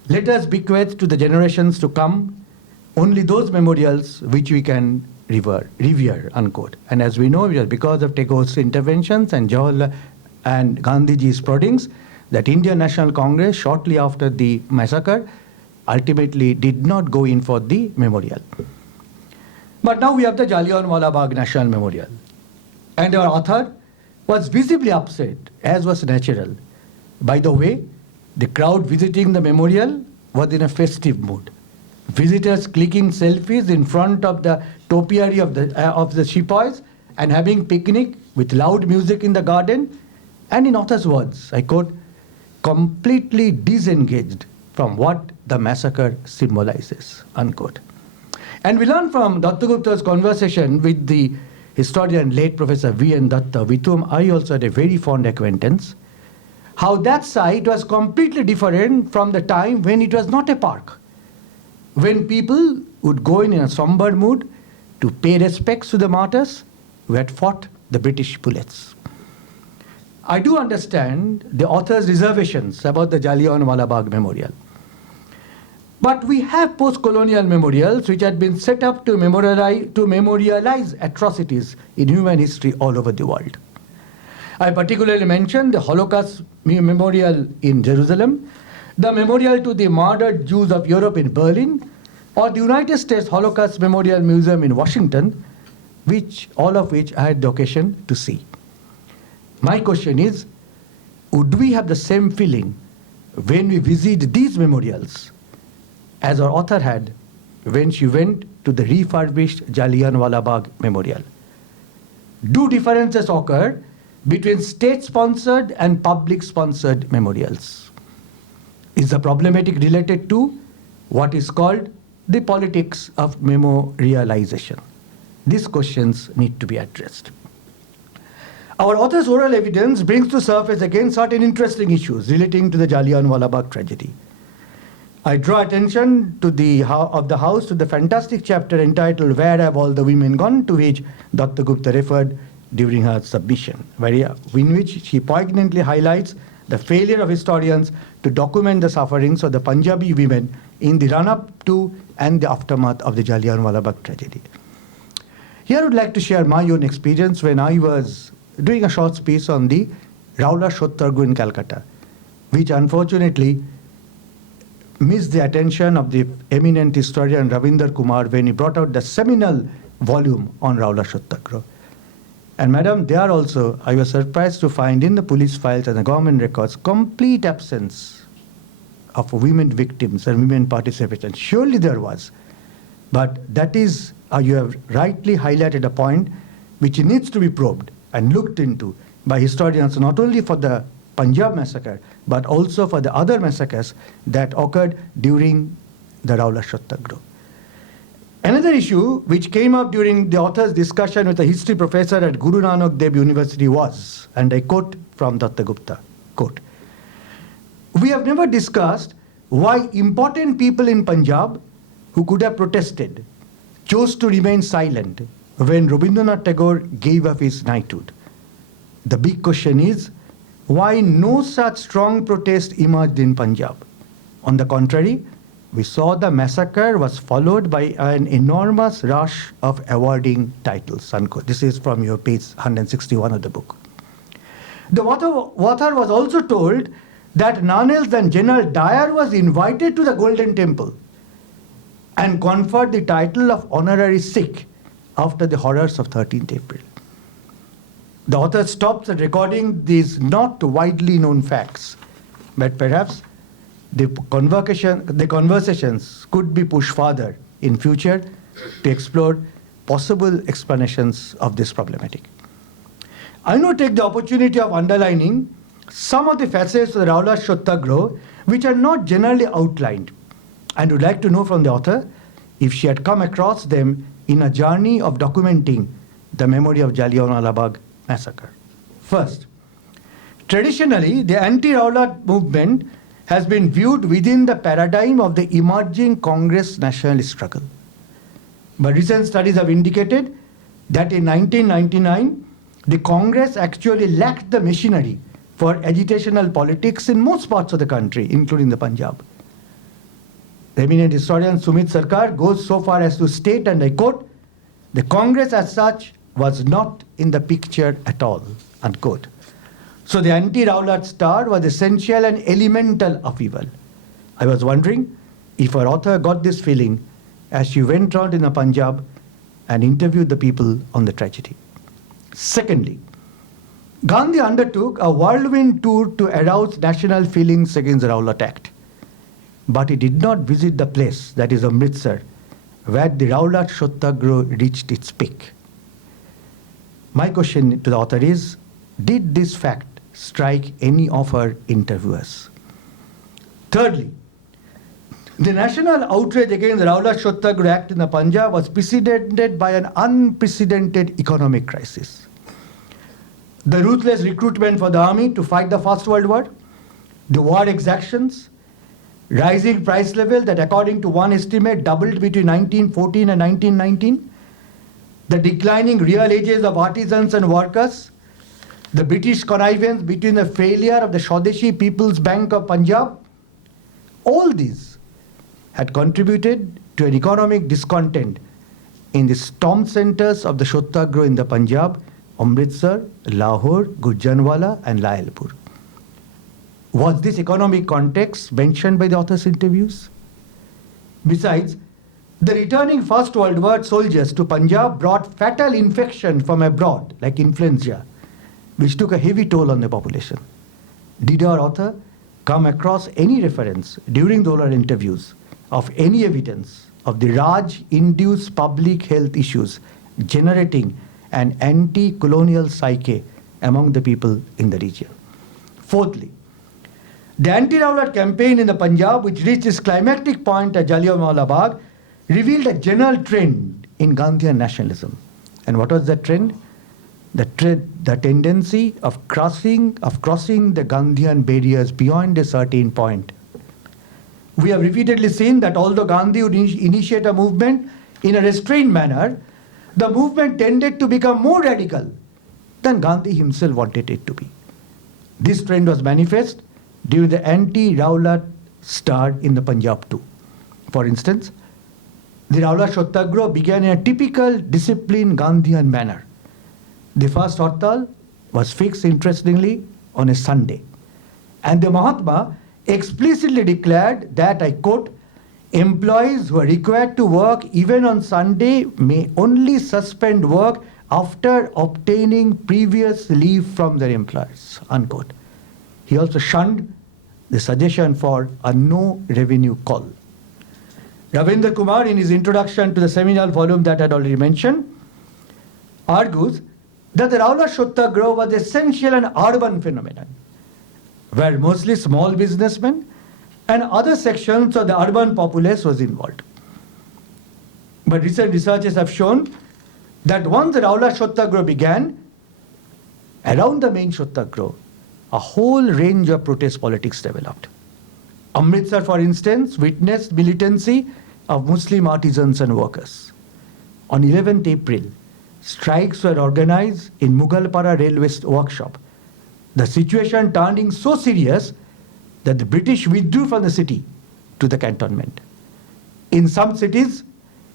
let us bequeath to the generations to come only those memorials which we can revere, unquote. And as we know, it was because of Tagore's interventions and Jawaharlal and Gandhiji's proddings that Indian National Congress, shortly after the massacre, ultimately did not go in for the memorial. But now we have the Jallianwala Bagh National Memorial. And our author was visibly upset, as was natural. By the way, the crowd visiting the memorial was in a festive mood. visitors clicking selfies in front of the topiary of the sepoys and having picnic with loud music in the garden, and in author's words, I quote, completely disengaged from what the massacre symbolizes, unquote. And we learn from Dr. Gupta's conversation with the historian late Professor V.N. Datta, with whom I also had a very fond acquaintance, how that site was completely different from the time when it was not a park, when people would go in a somber mood to pay respects to the martyrs who had fought the British bullets. I do understand the author's reservations about the Jallianwala Bagh Memorial. But we have post-colonial memorials which had been set up to memorialize atrocities in human history all over the world. I particularly mentioned the Holocaust Memorial in Jerusalem, the memorial to the murdered Jews of Europe in Berlin, or the United States Holocaust Memorial Museum in Washington, all of which I had the occasion to see. My question is, would we have the same feeling when we visit these memorials as our author had when she went to the refurbished Jallianwala Bagh Memorial? Do differences occur between state-sponsored and public-sponsored memorials? Is the problematic related to what is called the politics of memorialization? These questions need to be addressed. Our author's oral evidence brings to surface again certain interesting issues relating to the Jallianwala Bagh tragedy. I draw attention to the House to the fantastic chapter entitled "Where Have All the Women Gone?", to which Dr. Gupta referred during her submission, in which she poignantly highlights the failure of historians to document the sufferings of the Punjabi women in the run-up to and the aftermath of the Jallianwala Bagh tragedy. Here I would like to share my own experience when I was doing a short piece on the Raula Shottargu in Calcutta, which unfortunately missed the attention of the eminent historian Ravinder Kumar when he brought out the seminal volume on Raula Shottargu. And madam, there also I was surprised to find in the police files and the government records complete absence of women victims and women participation. Surely there was, but that is, you have rightly highlighted a point which needs to be probed and looked into by historians, not only for the Punjab massacre, but also for the other massacres that occurred during the Raula Shottargu. Another issue which came up during the author's discussion with a history professor at Guru Nanak Dev University was, and I quote from Dr. Gupta, quote, "We have never discussed why important people in Punjab who could have protested chose to remain silent when Rabindranath Tagore gave up his knighthood. The big question is, why no such strong protest emerged in Punjab? On the contrary, we saw the massacre was followed by an enormous rush of awarding titles." Unquote. This is from your page 161 of the book. The author was also told that none else than General Dyer was invited to the Golden Temple and conferred the title of honorary Sikh after the horrors of 13th April. The author stops at recording these not widely known facts, but perhaps the conversations could be pushed further in future to explore possible explanations of this problematic. I now take the opportunity of underlining some of the facets of the Raula Shottargu which are not generally outlined, and would like to know from the author if she had come across them in a journey of documenting the memory of Jallianwala Bagh massacre. First, traditionally, the anti-Raula movement has been viewed within the paradigm of the emerging Congress nationalist struggle. But recent studies have indicated that in 1999, the Congress actually lacked the machinery for agitational politics in most parts of the country, including the Punjab. The eminent historian Sumit Sarkar goes so far as to state, and I quote, "The Congress as such was not in the picture at all," unquote. So the anti-Rowlatt star was essential and elemental of evil. I was wondering if our author got this feeling as she went around in the Punjab and interviewed the people on the tragedy. Secondly, Gandhi undertook a whirlwind tour to arouse national feelings against the Rowlatt Act. but he did not visit the place, that is Amritsar, where the Rowlatt Satyagraha reached its peak. My question to the author is, did this fact strike any of our interviewers? Thirdly, the national outrage against the Rowlatt Satyagraha Act in the Punjab was preceded by an unprecedented economic crisis. The ruthless recruitment for the army to fight the First World War, the war exactions, rising price level that according to one estimate doubled between 1914 and 1919, the declining real ages of artisans and workers, the British connivance between the failure of the Swadeshi People's Bank of Punjab, all these had contributed to an economic discontent in the storm centers of the Satyagraha in the Punjab, Amritsar, Lahore, Jallianwala and Alipore. Was this economic context mentioned by the author's interviews? Besides, the returning First World War soldiers to Punjab brought fatal infection from abroad, like influenza, which took a heavy toll on the population. Did our author come across any reference during the oral interviews of any evidence of the Raj-induced public health issues generating an anti-colonial psyche among the people in the region? Fourthly, the anti-Rowlatt campaign in the Punjab, which reached its climactic point at Jallianwala Bagh, revealed a general trend in Gandhian nationalism. And what was that trend? The tendency of crossing the Gandhian barriers beyond a certain point. We have repeatedly seen that although Gandhi would initiate a movement in a restrained manner, the movement tended to become more radical than Gandhi himself wanted it to be. This trend was manifest during the anti-Rowlatt stir in the Punjab too. For instance, the Rowlatt Satyagraha began in a typical disciplined Gandhian manner. The first Hartal was fixed, interestingly, on a Sunday. And the Mahatma explicitly declared that, I quote, employees who are required to work even on Sunday may only suspend work after obtaining previous leave from their employers, unquote. He also shunned the suggestion for a no revenue call. Ravindra Kumar, in his introduction to the seminal volume that I had already mentioned, argues that the Rowlatt Satyagraha was essentially an urban phenomenon, where mostly small businessmen and other sections of the urban populace was involved. But recent researches have shown that once the Rowlatt Satyagraha began, around the main Satyagraha, a whole range of protest politics developed. Amritsar, for instance, witnessed militancy of Muslim artisans and workers. On 11th April, strikes were organized in Mughalpara railway workshop, the situation turning so serious that the British withdrew from the city to the cantonment. In some cities,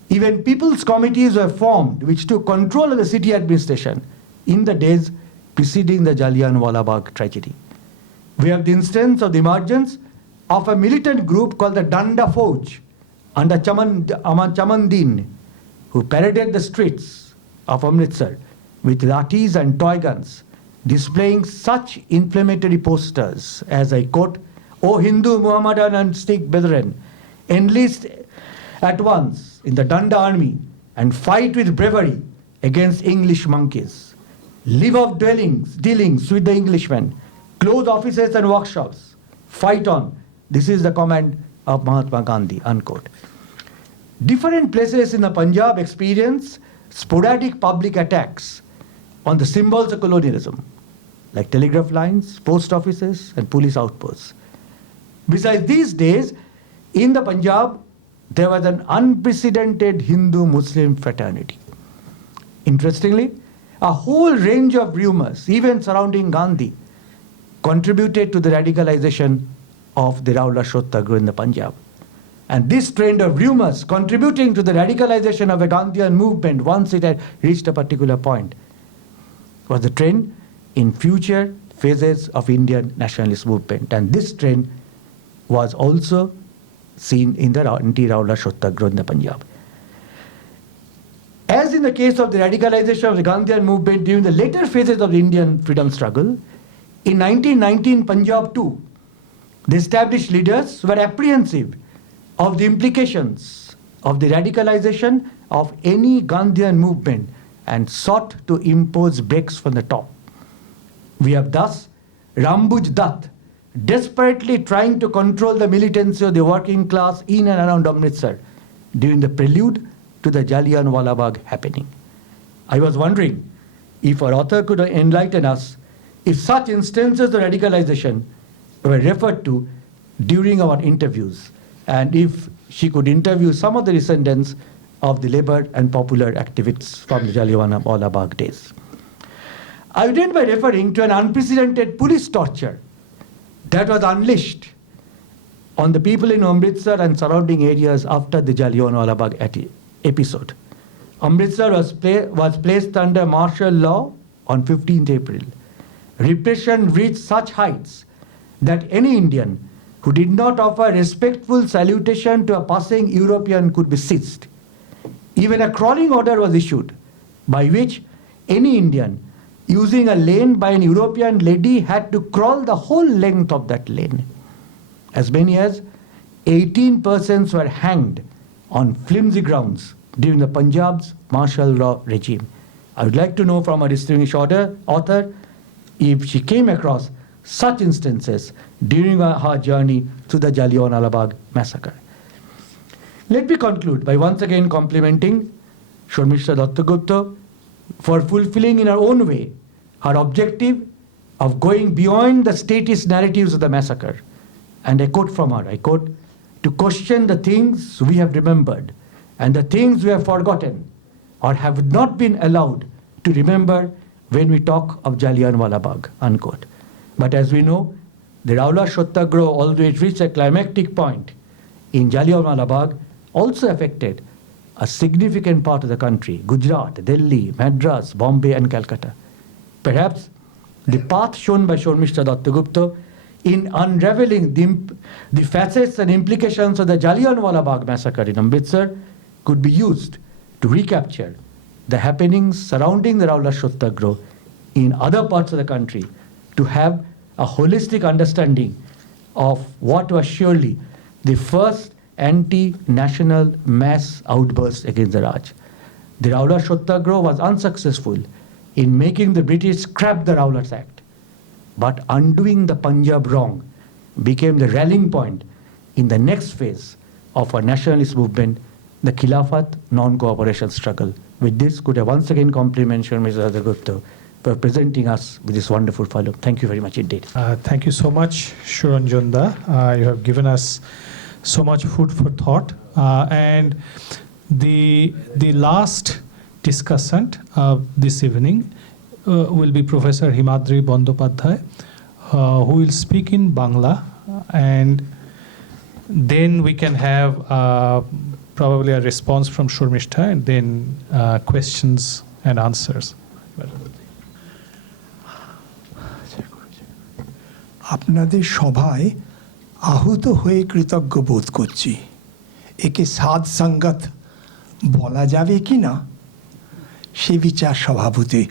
even people's committees were formed which took control of the city administration in the days preceding the Jallianwala Bagh tragedy. We have the instance of the emergence of a militant group called the Danda Fauj under Chamandin, who paraded the streets of Amritsar with lathis and toy guns, displaying such inflammatory posters as, I quote, O Hindu, Muhammadan and Sikh brethren, enlist at once in the Danda army and fight with bravery against English monkeys. Leave off dealings with the Englishmen. Close offices and workshops. Fight on. This is the command of Mahatma Gandhi, unquote. Different places in the Punjab experience sporadic public attacks on the symbols of colonialism, like telegraph lines, post offices, and police outposts. Besides these days, in the Punjab, there was an unprecedented Hindu-Muslim fraternity. Interestingly, a whole range of rumors, even surrounding Gandhi, contributed to the radicalization of the Rowlatt Satyagraha in the Punjab. And this trend of rumors contributing to the radicalization of a Gandhian movement once it had reached a particular point was the trend in future phases of Indian nationalist movement. And this trend was also seen in the anti-Rowlatt Satyagraha in the Punjab. As in the case of the radicalization of the Gandhian movement during the later phases of the Indian freedom struggle, in 1919 Punjab too, The established leaders were apprehensive of the implications of the radicalization of any Gandhian movement and sought to impose brakes from the top. We have thus Rambuj Dutt desperately trying to control the militancy of the working class in and around Amritsar during the prelude to the Jallianwala Bagh happening. I was wondering if our author could enlighten us if such instances of radicalization were referred to during our interviews, and if she could interview some of the descendants of the labor and popular activists from the Jallianwala Bagh days. I began by referring to an unprecedented police torture that was unleashed on the people in Amritsar and surrounding areas after the Jallianwala Bagh episode. Amritsar was placed under martial law on 15th April. Repression reached such heights that any Indian who did not offer respectful salutation to a passing European could be seized. Even a crawling order was issued by which any Indian using a lane by an European lady had to crawl the whole length of that lane. As many as 18 persons were hanged on flimsy grounds during the Punjab's martial law regime. I would like to know from our distinguished author if she came across such instances during her journey through the Jallianwala Bagh massacre. Let me conclude by once again complimenting Sharmishta Dattagupta for fulfilling in her own way her objective of going beyond the statist narratives of the massacre. And I quote from her, I quote, "To question the things we have remembered and the things we have forgotten or have not been allowed to remember when we talk of Jallianwala Bagh," unquote. But as we know, the Rowlatt Satyagraha, although it reached a climactic point in Jallianwala Bagh, also affected a significant part of the country, Gujarat, Delhi, Madras, Bombay and Calcutta. Perhaps the path shown by Sharmishta Dattagupta in unraveling the facets and implications of the Jallianwala Bagh massacre in Amritsar could be used to recapture the happenings surrounding the Rowlatt Satyagraha in other parts of the country, to have a holistic understanding of what was surely the first anti-national mass outburst against the Raj. The Rowlatt Satyagraha was unsuccessful in making the British scrap the Rowlatt Act, but undoing the Punjab wrong became the rallying point in the next phase of our nationalist movement, the Khilafat non-cooperation struggle. With this, could I once again compliment Sharmishta Dattagupta for presenting us with this wonderful volume. Thank you very much indeed. Thank you so much, Suranjanda. You have given us so much food for thought. And the last discussant this evening will be Professor Himadri Bandopadhyay, who will speak in Bangla, and then we can have probably a response from Sharmishta, and then questions and answers. আপনাদের সভায় আহুত হয়ে কৃতজ্ঞ বোধ করছি। একে সাধ সঙ্গত বলা যাবে কি না সে বিচার সভাপতি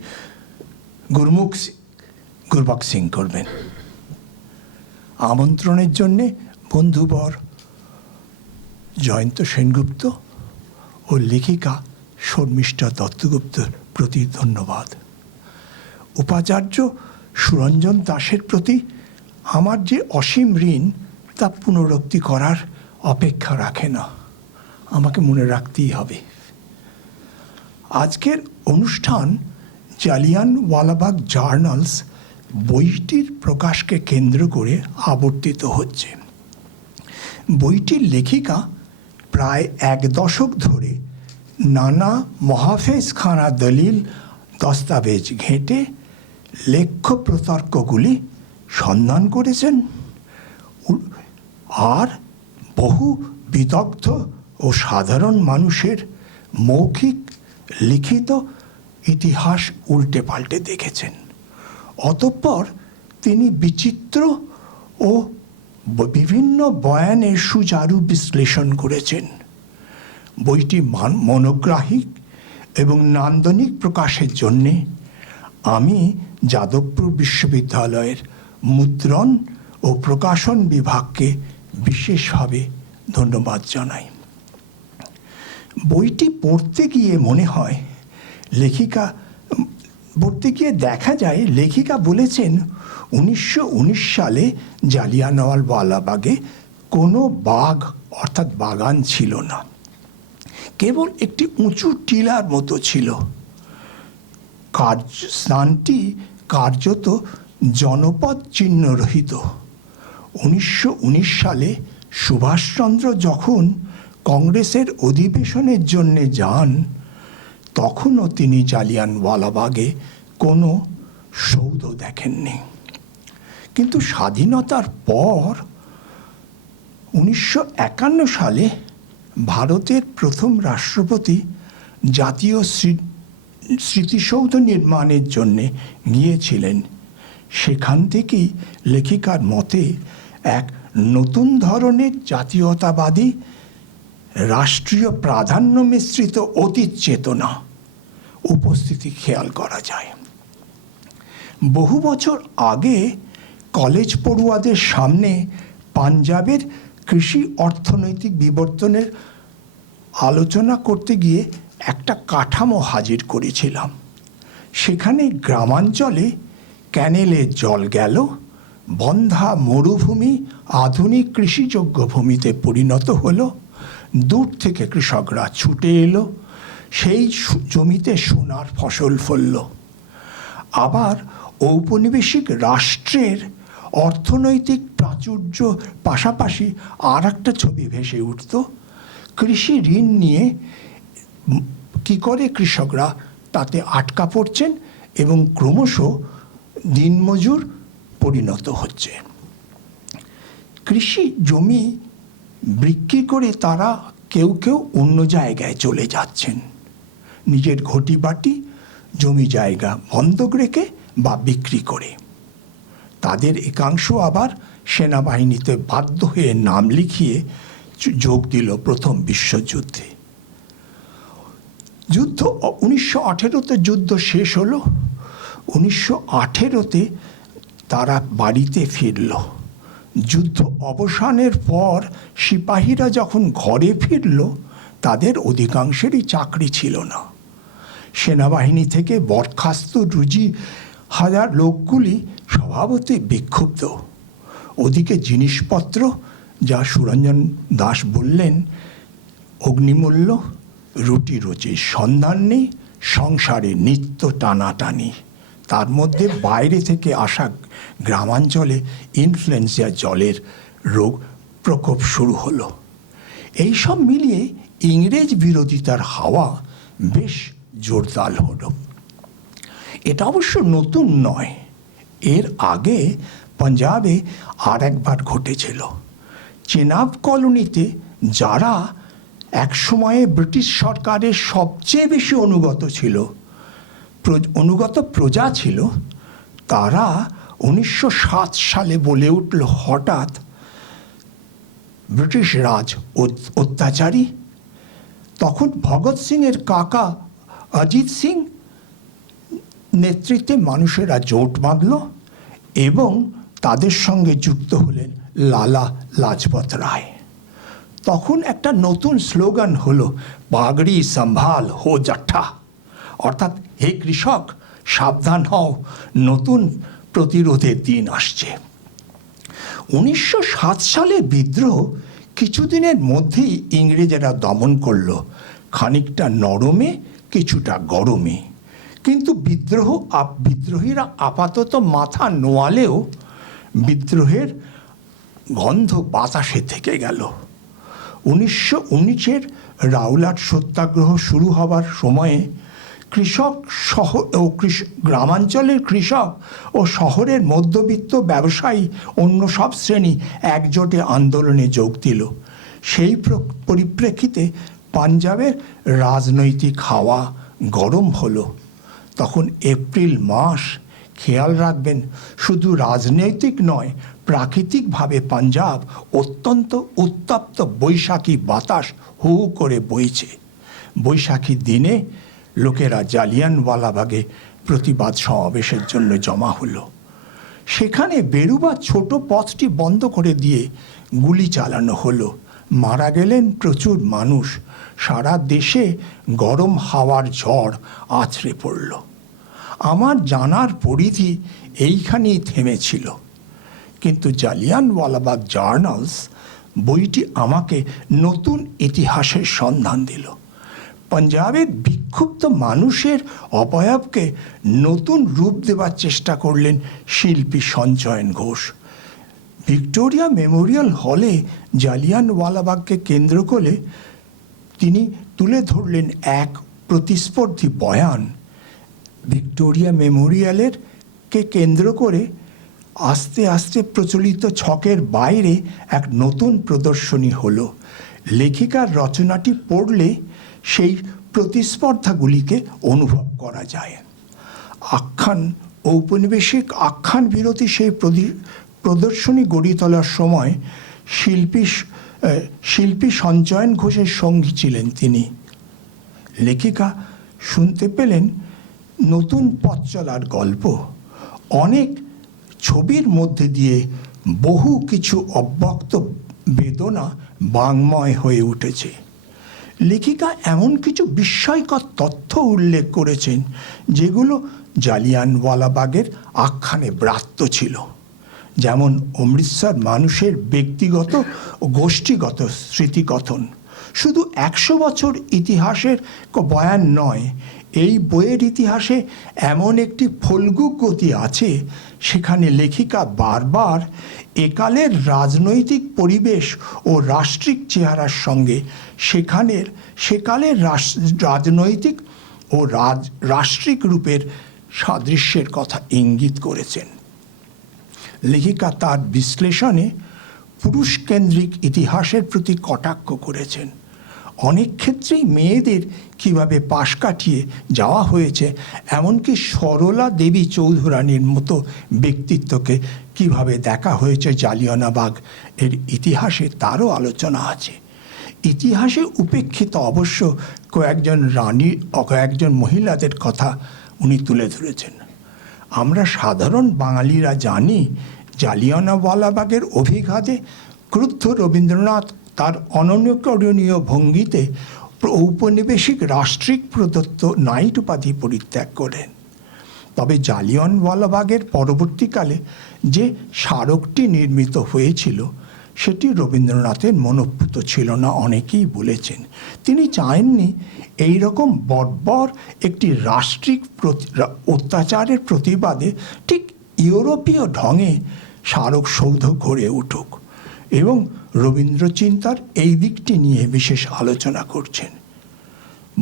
গুরবক সিং করবেন। আমন্ত্রণের জন্যে বন্ধুবর জয়ন্ত সেনগুপ্ত ও লেখিকা শর্মিষ্ঠা দত্তগুপ্তর প্রতি ধন্যবাদ। উপাচার্য সুরঞ্জন দাসের প্রতি আমার যে অসীম ঋণ তা পুনরুক্তি করার অপেক্ষা রাখে না, আমাকে মনে রাখতেই হবে। আজকের অনুষ্ঠান জালিয়ানওয়ালাবাগ জার্নালস বইটির প্রকাশকে কেন্দ্র করে আবর্তিত হচ্ছে। বইটির লেখিকা প্রায় এক দশক ধরে নানা মহাফেজখানা দলিল দস্তাবেজ ঘেঁটে লেখ্য প্রতর্কগুলি সন্ধান করেছেন আর বহু বিদগ্ধ ও সাধারণ মানুষের মৌখিক লিখিত ইতিহাস উল্টে পাল্টে দেখেছেন। অতঃপর তিনি বিচিত্র ও বিভিন্ন বয়ানের সুচারু বিশ্লেষণ করেছেন। বইটি মনোগ্রাহী এবং নান্দনিক প্রকাশের জন্যে আমি যাদবপুর বিশ্ববিদ্যালয়ের মুদ্রণ ও প্রকাশন বিভাগকে বিশেষভাবে ধন্যবাদ জানাই। বইটি পড়তে গিয়ে মনে হয় পড়তে গিয়ে দেখা যায় লেখিকা বলেছেন 1919 সালে জালিয়ানওয়ালা বাগে কোনো বাগ অর্থাৎ বাগান ছিল না, কেবল একটি উঁচু টিলার মতো ছিল। স্থানটি কার্যত জনপদ চিহ্নরহিত। 1919 সালে সুভাষচন্দ্র যখন কংগ্রেসের অধিবেশনের জন্য যান, তখনও তিনি জালিয়ানওয়ালাবাগে কোনো সৌধ দেখেননি। কিন্তু স্বাধীনতার পর 1951 সালে ভারতের প্রথম রাষ্ট্রপতি জাতীয় স্মৃতিসৌধ নির্মাণের জন্যে গিয়েছিলেন। সেখান থেকেই লেখিকার মতে এক নতুন ধরনের জাতীয়তাবাদী রাষ্ট্রীয় প্রাধান্য মিশ্রিত অতীত চেতনা উপস্থিতি খেয়াল করা যায়। বহু বছর আগে কলেজ পড়ুয়াদের সামনে পাঞ্জাবের কৃষি অর্থনৈতিক বিবর্তনের আলোচনা করতে গিয়ে একটা কাঠামো হাজির করেছিলাম। সেখানে গ্রামাঞ্চলে ক্যানেলে জল গেল, বন্ধা মরুভূমি আধুনিক কৃষিযোগ্য ভূমিতে পরিণত হলো, দূর থেকে কৃষকরা ছুটে এলো, সেই জমিতে সোনার ফসল ফলল। আবার ঔপনিবেশিক রাষ্ট্রের অর্থনৈতিক প্রাচুর্য পাশাপাশি আর একটা ছবি ভেসে উঠত, কৃষি ঋণ নিয়ে কি করে কৃষকরা তাতে আটকা পড়ছেন এবং ক্রমশ দিনমজুর পরিণত হচ্ছে। কৃষি জমি বিক্রি করে তারা কেউ কেউ অন্য জায়গায় চলে যাচ্ছেন, নিজের ঘটি বাটি জমি জায়গা বন্ধক রেখে বা বিক্রি করে। তাদের একাংশ আবার সেনাবাহিনীতে বাধ্য হয়ে নাম লিখিয়ে যোগ দিল প্রথম বিশ্বযুদ্ধে। 1918-তে যুদ্ধ শেষ হলো। 1918-তে তারা বাড়িতে ফিরল। যুদ্ধ অবসানের পর সিপাহীরা যখন ঘরে ফিরল, তাদের অধিকাংশেরই চাকরি ছিল না। সেনাবাহিনী থেকে বরখাস্ত রুজি হাজার লোকগুলি স্বভাবতই বিক্ষুব্ধ। ওদিকে জিনিসপত্র, যা সুরঞ্জন দাস বললেন, অগ্নিমূল্য, রুটি রুচির সন্ধান নেই, সংসারে নিত্য টানাটানি, তার মধ্যে বাইরে থেকে আসা গ্রামাঞ্চলে ইনফ্লুয়েঞ্জা জলের রোগ প্রকোপ শুরু হলো। এই সব মিলিয়ে ইংরেজ বিরোধিতার হাওয়া বেশ জোরদার হলো। এটা অবশ্য নতুন নয়, এর আগে পাঞ্জাবে আর একবার ঘটেছিল। চেনাব কলোনিতে যারা একসময়ে ব্রিটিশ সরকারের সবচেয়ে বেশি অনুগত প্রজা ছিল, তারা 1907 সালে বলে উঠল, হঠাৎ ব্রিটিশ রাজ অত্যাচারী। তখন ভগৎ সিংয়ের কাকা অজিত সিং নেতৃত্বে মানুষেরা জোট বাঁধল এবং তাদের সঙ্গে যুক্ত হলেন লালা লাজপত রায়। তখন একটা নতুন স্লোগান হলো, পাগড়ি সম্ভাল হো জাঠা, অর্থাৎ হে কৃষক সাবধান হও, নতুন প্রতিরোধের দিন আসছে। 1907 সালে বিদ্রোহ কিছুদিনের মধ্যেই ইংরেজেরা দমন করল, খানিকটা নরমে কিছুটা গরমে। কিন্তু বিদ্রোহীরা আপাতত মাথা নোয়ালেও বিদ্রোহের গন্ধ বাতাসে থেকে গেল। 1919-এর রাওলাট সত্যাগ্রহ শুরু হবার সময়ে গ্রামাঞ্চলের কৃষক ও শহরের মধ্যবিত্ত ব্যবসায়ী অন্য সব শ্রেণী একজোটে আন্দোলনে যোগ দিল। সেই পরিপ্রেক্ষিতে পাঞ্জাবের রাজনৈতিক হাওয়া গরম হলো। তখন এপ্রিল মাস, খেয়াল রাখবেন, শুধু রাজনৈতিক নয়, প্রাকৃতিকভাবে পাঞ্জাব অত্যন্ত উত্তপ্ত বৈশাখী বাতাস হু হু করে বইছে। বৈশাখীর দিনে লোকেরা জালিয়ানওয়ালা বাগে প্রতিবাদ সমাবেশের জন্য জমা হলো। সেখানে বেরুবার ছোট পথটি বন্ধ করে দিয়ে গুলি চালানো হলো। মারা গেলেন প্রচুর মানুষ। সারা দেশে গরম হাওয়ার ঝড় আছড়ে পড়ল। আমার জানার পরিধি এইখানেই থেমেছিল। কিন্তু জালিয়ানওয়ালাবাগ জার্নালস বইটি আমাকে নতুন ইতিহাসের সন্ধান দিল। পাঞ্জাবের বিক্ষুব্ধ মানুষের অবয়বকে নতুন রূপ দেওয়ার চেষ্টা করলেন শিল্পী সঞ্জয়ন ঘোষ। ভিক্টোরিয়া মেমোরিয়াল হলে জালিয়ানওয়ালাবাগকে কেন্দ্র করে তিনি তুলে ধরলেন এক প্রতিস্পর্ধী বয়ান। ভিক্টোরিয়া মেমোরিয়ালের কে কেন্দ্র করে আস্তে আস্তে প্রচলিত ছকের বাইরে এক নতুন প্রদর্শনী হলো। লেখিকার রচনাটি পড়লে সেই প্রতিস্পর্ধাগুলিকে অনুভব করা যায়। আখ্যান ঔপনিবেশিক আখ্যান বিরোধী সেই প্রদর্শনী গড়ে তোলার সময় শিল্পী সঞ্জয়ন ঘোষের সঙ্গী ছিলেন তিনি। লেখিকা শুনতে পেলেন নতুন পথ চলার গল্প। অনেক ছবির মধ্যে দিয়ে বহু কিছু অব্যক্ত বেদনা বাংময় হয়ে উঠেছে। লেখিকা এমন কিছু বিস্ময়কর তথ্য উল্লেখ করেছেন যেগুলো জালিয়ানওয়ালাবাগের আখ্যানে ব্রাত্য ছিল। যেমন অমৃতসর মানুষের ব্যক্তিগত ও গোষ্ঠীগত স্মৃতিকথন। শুধু 100 বছর ইতিহাসের বয়ান নয়, এই বইয়ের ইতিহাসে এমন একটি ফল্গু গতি আছে, সেখানে লেখিকা বারবার একালের রাজনৈতিক পরিবেশ ও রাষ্ট্রিক চেহারার সঙ্গে সেকালের রাজনৈতিক ও রাষ্ট্রিক রূপের সাদৃশ্যের কথা ইঙ্গিত করেছেন। লেখিকা তার বিশ্লেষণে পুরুষকেন্দ্রিক ইতিহাসের প্রতি কটাক্ষ করেছেন। অনেক ক্ষেত্রেই মেয়েদের কিভাবে পাশ কাটিয়ে যাওয়া হয়েছে, এমনকি সরলা দেবী চৌধুরানীর মতো ব্যক্তিত্বকে কিভাবে দেখা হয়েছে জালিয়ানওয়ালাবাগ এর ইতিহাসে, তারও আলোচনা আছে। ইতিহাসে উপেক্ষিত অবশ্য কয়েকজন মহিলাদের কথা উনি তুলে ধরেছেন। আমরা সাধারণ বাঙালিরা জানি জালিয়ানওয়ালাবাগের অভিঘাতে ক্রুদ্ধ রবীন্দ্রনাথ তার অননুকরণীয় ভঙ্গিতে ঔপনিবেশিক রাষ্ট্রিক প্রদত্ত নাইট উপাধি পরিত্যাগ করেন। তবে জালিয়ানওয়ালাবাগের পরবর্তীকালে যে স্মারকটি নির্মিত হয়েছিল সেটি রবীন্দ্রনাথের মনোভূত ছিল না, অনেকেই বলেছেন। তিনি চাননি এই রকম বর্বর একটি রাষ্ট্রিক অত্যাচারের প্রতিবাদে ঠিক ইউরোপীয় ঢঙে স্মারকসৌধ গড়ে উঠুক, এবং রবীন্দ্রচিন্তার এই দিকটি নিয়ে বিশেষ আলোচনা করছেন।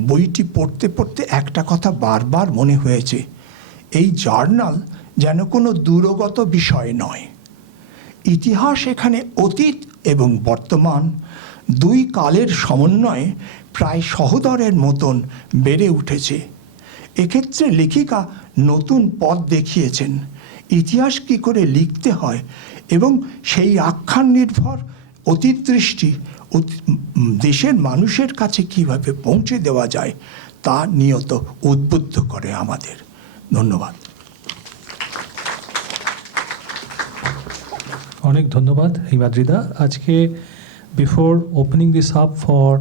বইটি পড়তে পড়তে একটা কথা বারবার মনে হয়েছে, এই জার্নাল যেন কোনো দূরগত বিষয় নয়। ইতিহাস এখানে অতীত এবং বর্তমান দুই কালের সমন্বয়ে প্রায় সহোদরের মতন বেড়ে উঠেছে। এক্ষেত্রে লেখিকা নতুন পথ দেখিয়েছেন, ইতিহাস কী করে লিখতে হয় এবং সেই আখ্যান নির্ভর অতীত দৃষ্টি দেশের মানুষের কাছে কিভাবে পৌঁছে দেওয়া যায় তা নিয়ত উদ্বুদ্ধ করে আমাদের। ধন্যবাদ। অনেক ধন্যবাদ হিমাদ্রিদা। আজকে before opening this up for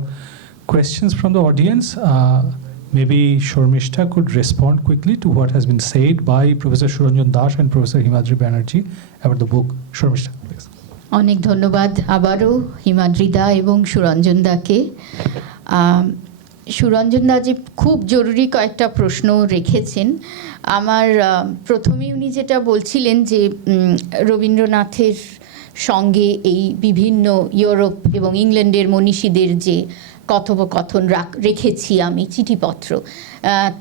questions from the audience, maybe Shormishta could respond quickly to what has been said by Professor Suranjan Das and Professor Himadri Banerjee about the book. Shormishta, please. অনেক ধন্যবাদ আবারও হিমাদ্রিদা এবং সুরঞ্জন দাকে। সুরঞ্জন দা যে খুব জরুরি কয়েকটা প্রশ্ন রেখেছেন। আমার প্রথমে উনি যেটা বলছিলেন যে রবীন্দ্রনাথের সঙ্গে এই বিভিন্ন ইউরোপ এবং ইংল্যান্ডের মনীষীদের যে কথোপকথন রেখেছি আমি চিঠিপত্র,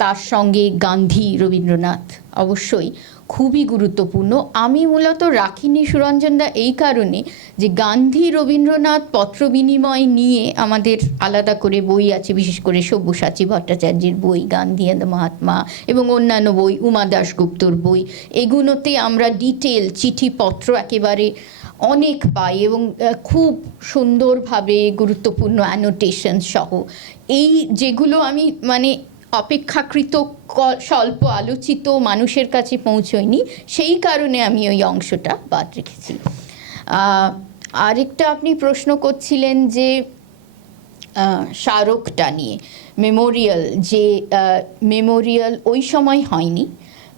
তার সঙ্গে গান্ধী রবীন্দ্রনাথ অবশ্যই খুবই গুরুত্বপূর্ণ। আমি মূলত রাখিনি সুরঞ্জনদা এই কারণে যে গান্ধী রবীন্দ্রনাথ পত্র বিনিময় নিয়ে আমাদের আলাদা করে বই আছে, বিশেষ করে সব্যসাচী ভট্টাচার্যের বই গান্ধী অ্যান্ড দ্য মহাত্মা এবং অন্যান্য বই, উমা দাশগুপ্তর বই, এগুলোতে আমরা ডিটেল চিঠিপত্র একেবারে অনেক পাই এবং খুব সুন্দরভাবে গুরুত্বপূর্ণ অ্যানোটেশন সহ। এই যেগুলো আমি অপেক্ষাকৃত স্বল্প আলোচিত মানুষের কাছে পৌঁছয়নি, সেই কারণে আমি ওই অংশটা বাদ রেখেছি। আরেকটা আপনি প্রশ্ন করছিলেন যে স্মারকটা নিয়ে, মেমোরিয়াল, যে মেমোরিয়াল ওই সময় হয়নি,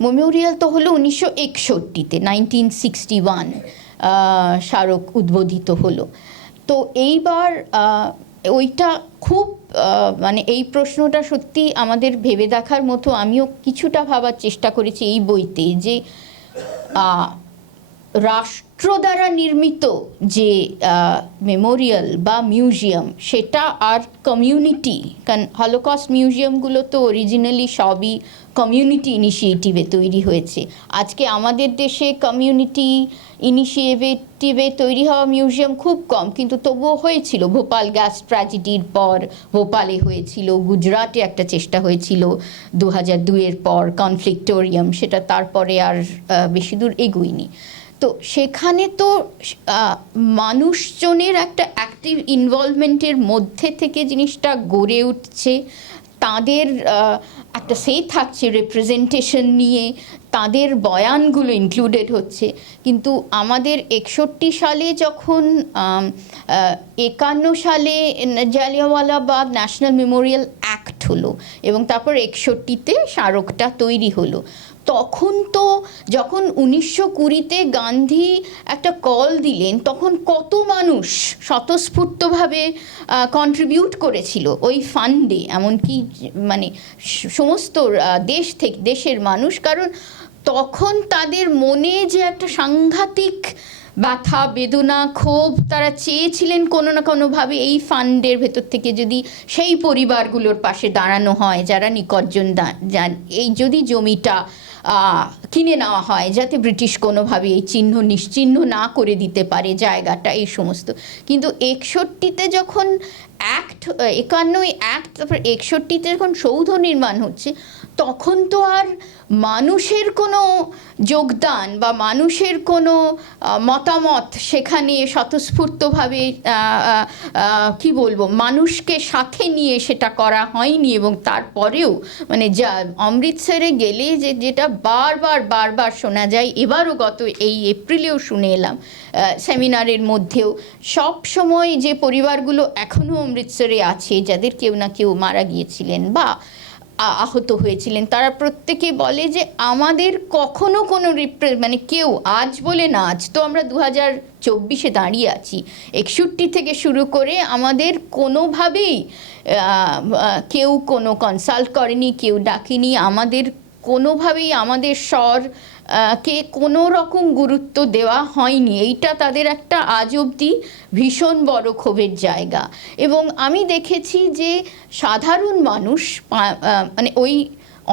মেমোরিয়াল তো হলো 1961-তে, 1961 স্মারক উদ্বোধিত হলো। তো এইবার ওইটা খুব মানে এই প্রশ্নটা সত্যি আমাদের ভেবে দেখার মতো। আমিও কিছুটা ভাবার চেষ্টা করেছি এই বইতে, যে রাষ্ট্র দ্বারা নির্মিত যে মেমোরিয়াল বা মিউজিয়াম, সেটা আর কমিউনিটি, কারণ হলোকস্ট মিউজিয়ামগুলো তো অরিজিনালি সবই কমিউনিটি ইনিশিয়েটিভে তৈরি হয়েছে। আজকে আমাদের দেশে কমিউনিটি ইনিশিয়েটিভে তৈরি হওয়া মিউজিয়াম খুব কম, কিন্তু তবুও হয়েছিল। ভোপাল গ্যাস ট্র্যাজেডির পর ভোপালে হয়েছিল, গুজরাটে একটা চেষ্টা হয়েছিল 2002-এর পর, কনফ্লিক্টোরিয়াম, সেটা তারপরে আর বেশি দূর এগোয়নি। তো সেখানে তো মানুষজনের একটা অ্যাক্টিভ ইনভলভমেন্টের মধ্যে থেকে জিনিসটা গড়ে উঠছে, তাদের একটা সে থাকছে রিপ্রেজেন্টেশন নিয়ে, তাদের বয়ানগুলো ইনক্লুডেড হচ্ছে। কিন্তু আমাদের 61 সালে যখন 51 সালে Jallianwala Bagh national memorial act হলো এবং তারপর 61-তে স্মারকটা তৈরি হলো, তখন তো যখন 1920-তে গান্ধী একটা কল দিলেন, তখন কত মানুষ স্বতঃস্ফূর্তভাবে কন্ট্রিবিউট করেছিল ওই ফান্ডে, এমনকি মানে সমস্ত দেশের মানুষ। কারণ তখন তাদের মনে যে একটা সাংঘাতিক ব্যথা, বেদনা, ক্ষোভ, তারা চেয়েছিলেন কোনো না কোনোভাবে এই ফান্ডের ভেতর থেকে যদি সেই পরিবারগুলোর পাশে দাঁড়ানো হয় যারা নিকটজন, এই যদি জমিটা কিনে নেওয়া হয়, যাতে ব্রিটিশ কোনোভাবে এই নিশ্চিহ্ন না করে দিতে পারে জায়গাটা, এই সমস্ত। কিন্তু 61-তে যখন অ্যাক্ট, 51 অ্যাক্ট, তারপর 61-তে যখন সৌধ নির্মাণ হচ্ছে, তখন তো আর মানুষের কোনো যোগদান বা মানুষের কোনো মতামত সেখানে স্বতঃস্ফূর্তভাবে কি বলবো, মানুষকে সাথে নিয়ে সেটা করা হয়নি। এবং তারপরেও মানে যা অমৃতসরে গেলে যেটা বারবার শোনা যায়, এবারও গত এই এপ্রিলেও শুনে এলাম সেমিনারের মধ্যেও, সব সময় যে পরিবারগুলো এখনও অমৃতসরে আছে, যাদের কেউ না কেউ মারা গিয়েছিলেন বা আহত হয়েছিলেন, তারা প্রত্যেকে বলে যে আমাদের কখনো কোনো মানে কেউ, আজ বলে না, আজ তো আমরা 2024-এ দাঁড়িয়ে আছি, 61 থেকে শুরু করে আমাদের কোনোভাবেই কেউ কোনো কনসাল্ট করেনি, কেউ ডাকেনি, আমাদের কোনোভাবেই আমাদের স্বর কে কোনো রকম গুরুত্ব দেওয়া হয়নি। এইটা তাদের একটা আজ অবধি ভীষণ বড় ক্ষোভের জায়গা। এবং আমি দেখেছি যে সাধারণ মানুষ, মানে ওই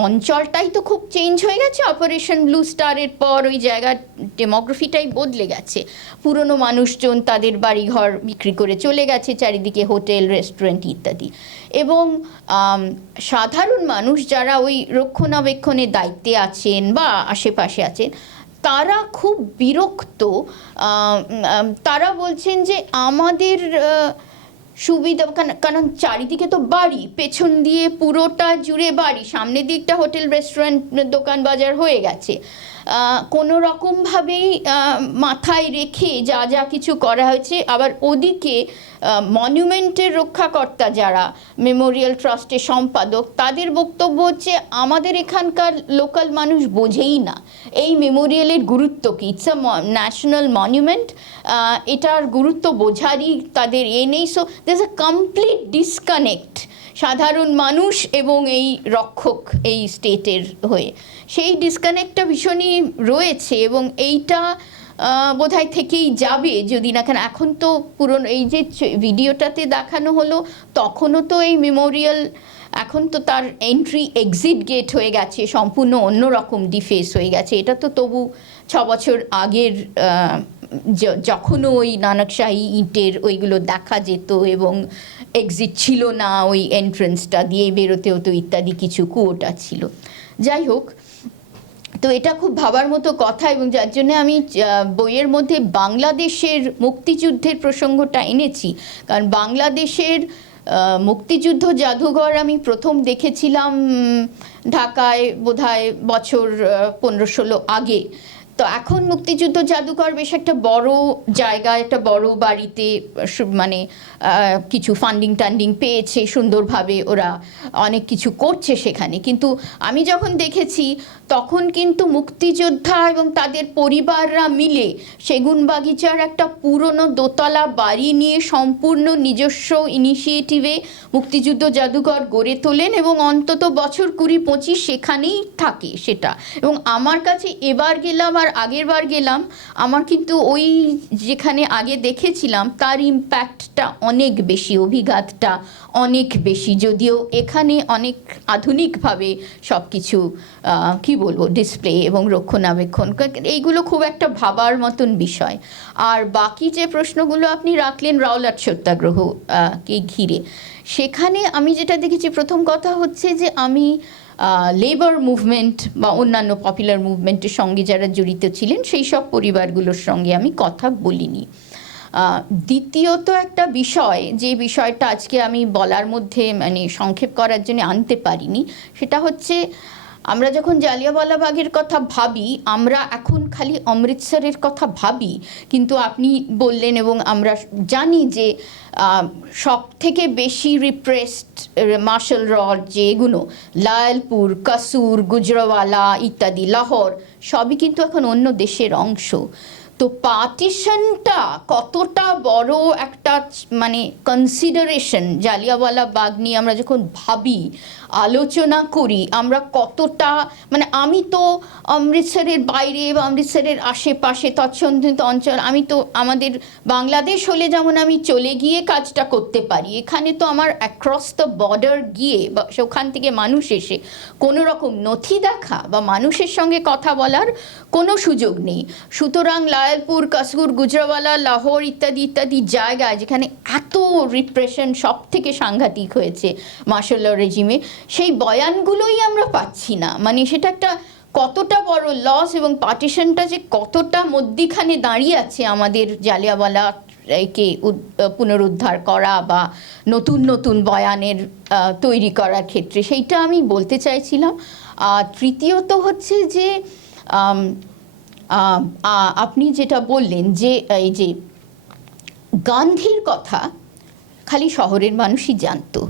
অঞ্চলটাই তো খুব চেঞ্জ হয়ে গেছে অপারেশন ব্লু স্টারের পর, ওই জায়গার ডেমোগ্রাফিটাই বদলে গেছে। পুরনো মানুষজন তাদের বাড়িঘর বিক্রি করে চলে গেছে, চারিদিকে হোটেল, রেস্টুরেন্ট ইত্যাদি। এবং সাধারণ মানুষ যারা ওই রক্ষণাবেক্ষণের দায়িত্বে আছেন বা আশেপাশে আছেন, তারা খুব বিরক্ত। তারা বলছেন যে আমাদের সুবিধা, কারণ চারিদিকে তো বাড়ি, পেছন দিয়ে পুরোটা জুড়ে বাড়ি, সামনের দিকটা হোটেল, রেস্টুরেন্ট, দোকান বাজার হয়ে গেছে। কোনো রকমভাবেই মাথায় রেখে যা কিছু করা হয়েছে, আবার ওদিকে মনুমেন্টের রক্ষাকর্তা যারা, মেমোরিয়াল ট্রাস্টের সম্পাদক, তাদের বক্তব্য হচ্ছে আমাদের এখানকার লোকাল মানুষ বোঝেই না এই মেমোরিয়ালের গুরুত্ব কী, ইটস আ ন্যাশনাল মনুমেন্ট, এটার গুরুত্ব বোঝারই তাদের নেই। So there is a complete disconnect সাধারণ মানুষ এবং এই রক্ষক, এই স্টেটের হয়ে, সেই ডিসকানেক্টটা ভীষণই রয়েছে। এবং এইটা বোধহয় থেকেই যাবে যদি না, কেন এখন তো পুরনো এই যে ভিডিওটাতে দেখানো হলো, তখনও তো এই মেমোরিয়াল এখন তো তার এন্ট্রি এক্সিট গেট হয়ে গেছে, সম্পূর্ণ অন্যরকম ডিফেস হয়ে গেছে। এটা তো তবু 6 বছর আগের, যখনও ওই নানকশাহী ইটের ওইগুলো দেখা যেত এবং এক্সিট ছিল না, ওই এন্ট্রেন্সটা দিয়ে বেরোতে হতো ইত্যাদি কিছু কুয়োটা ছিল। যাই হোক, তো এটা খুব ভাবার মতো কথা। এবং যার জন্য আমি বইয়ের মধ্যে বাংলাদেশের মুক্তিযুদ্ধের প্রসঙ্গটা এনেছি, কারণ বাংলাদেশের মুক্তিযুদ্ধ জাদুঘর আমি প্রথম দেখেছিলাম ঢাকায় বোধহয় বছর 15-16 আগে। তো এখন মুক্তিযুদ্ধ জাদুঘর বেশ একটা বড় জায়গায়, একটা বড় বাড়িতে, মানে কিছু ফান্ডিং টান্ডিং পেয়েছে, সুন্দরভাবে ওরা অনেক কিছু করছে সেখানে। কিন্তু আমি যখন দেখেছি তখন কিন্তু মুক্তিযোদ্ধা এবং তাদের পরিবাররা মিলে সেগুনবাগিচার একটা পুরনো দোতলা বাড়ি নিয়ে সম্পূর্ণ নিজস্ব ইনিশিয়েটিভে মুক্তিযুদ্ধ জাদুঘর গড়ে তোলেন এবং অন্তত বছর 20-25 সেখানেই থাকে সেটা। এবং আমার কাছে এবার গেলাম আর আগের বার গেলাম, আমার কিন্তু ওই যেখানে আগে দেখেছিলাম তার ইম্প্যাক্টটা অনেক বেশি, অভিঘাতটা অনেক বেশি, যদিও এখানে অনেক আধুনিকভাবে সব কিছু কি বলবো ডিসপ্লে এবং রক্ষণাবেক্ষণ, এইগুলো খুব একটা ভাবার মতন বিষয়। আর বাকি যে প্রশ্নগুলো আপনি রাখলেন রাওলাট সত্যাগ্রহ কে ঘিরে, সেখানে আমি যেটা দেখেছি, প্রথম কথা হচ্ছে যে আমি লেবার মুভমেন্ট বা অন্যান্য পপুলার মুভমেন্টের সঙ্গে যারা জড়িত ছিলেন সেই সব পরিবারগুলোর সঙ্গে আমি কথা বলিনি। দ্বিতীয়ত একটা বিষয়, যে বিষয়টা আজকে আমি বলার মধ্যে মানে সংক্ষেপ করার জন্য আনতে পারিনি, সেটা হচ্ছে আমরা যখন জালিয়ানওয়ালা বাগের কথা ভাবি, আমরা এখন খালি অমৃতসরের কথা ভাবি, কিন্তু আপনি বললেন এবং আমরা জানি যে সব থেকে বেশি রিপ্রেসড মার্শাল র যেগুলো লালপুর, কাসুর, গুজরাওয়ালা ইত্যাদি, লাহোর, সবই কিন্তু এখন অন্য দেশের অংশ। তো পার্টিশনটা কতটা বড় একটা মানে কনসিডারেশন জালিয়ানওয়ালা বাগ নিয়ে আমরা যখন ভাবি, আলোচনা করি, আমরা কতটা মানে আমি তো অমৃতসরের বাইরে বা অমৃতসরের আশেপাশে তৎসংলগ্ন অঞ্চল, আমি তো আমাদের বাংলাদেশ হলে যেমন আমি চলে গিয়ে কাজটা করতে পারি, এখানে তো আমার অ্যাক্রস দ্য বর্ডার গিয়ে বা ওখান থেকে মানুষ এসে কোনো রকম নথি দেখা বা মানুষের সঙ্গে কথা বলার কোনো সুযোগ নেই। সুতরাং লালপুর, কাসুর, গুজরাওয়ালা, লাহোর ইত্যাদি ইত্যাদি জায়গায় যেখানে এত রিপ্রেশন সব থেকে সাংঘাতিক হয়েছে মার্শাল ল রেজিমে, সেই বয়ানগুলোই আমরা পাচ্ছি না। মানে সেটা একটা কতটা বড় লস এবং পার্টিশনটা যে কতটা মধ্যিখানে দাঁড়িয়ে আছে আমাদের জালিয়ানওয়ালা কে পুনরুদ্ধার করা বা নতুন নতুন বয়ানের তৈরি করার ক্ষেত্রে, সেইটা আমি বলতে চাইছিলাম। আর তৃতীয়ত হচ্ছে যে আপনি যেটা বললেন যে এই যে গান্ধীর কথা খালি শহরের মানুষই জানতো,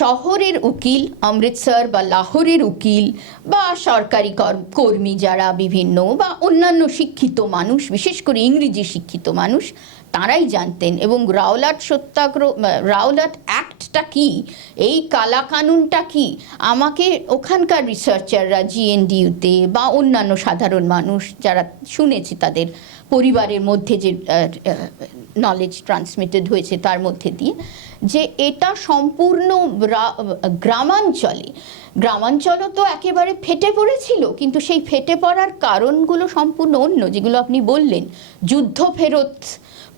শহরের উকিল, অমৃতসর বা লাহোরের উকিল বা সরকারি কর্মী যারা বিভিন্ন বা অন্যান্য শিক্ষিত মানুষ, বিশেষ করে ইংরেজি শিক্ষিত মানুষ, তারাই জানতেন। এবং রাওলাট সত্যাগ্রহ, রাওলাট অ্যাক্টটা কি, এই কালা কানুনটা কি, আমাকে ওখানকার রিসার্চাররা জিএনডিইউতে বা অন্যান্য সাধারণ মানুষ যারা শুনেছি তাদের পরিবারের মধ্যে যে নলেজ ট্রান্সমিটেড হয়েছে তার মধ্যে দিয়ে, যে এটা সম্পূর্ণ গ্রামাঞ্চলও তো একেবারে ফেটে পড়েছিল, কিন্তু সেই ফেটে পড়ার কারণগুলো সম্পূর্ণ অন্য, যেগুলো আপনি বললেন, যুদ্ধ ফেরত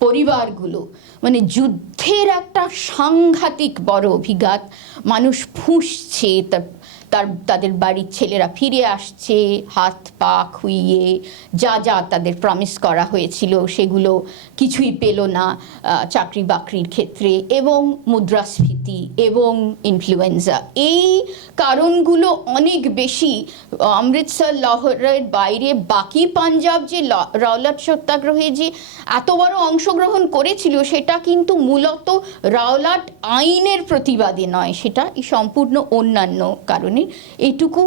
পরিবারগুলো, মানে যুদ্ধের একটা সাংঘাতিক বড় অভিঘাত, মানুষ ফুঁসছে, তাদের বাড়ির ছেলেরা ফিরে আসছে হাত পা খুইয়ে, যা তাদের প্রমিস করা হয়েছিল সেগুলো কিছুই পেল না চাকরি বাকরির ক্ষেত্রে, এবং মুদ্রাস্ফীতি এবং ইনফ্লুয়েঞ্জা, এই কারণগুলো অনেক বেশি অমৃতসর লাহোরের বাইরে বাকি পাঞ্জাব যে রাওলাট সত্যাগ্রহে যে এত বড় অংশগ্রহণ করেছিল, সেটা কিন্তু মূলত রাওলাট আইনের প্রতিবাদে নয়, সেটা সম্পূর্ণ অন্যান্য কারণে। এইটুকু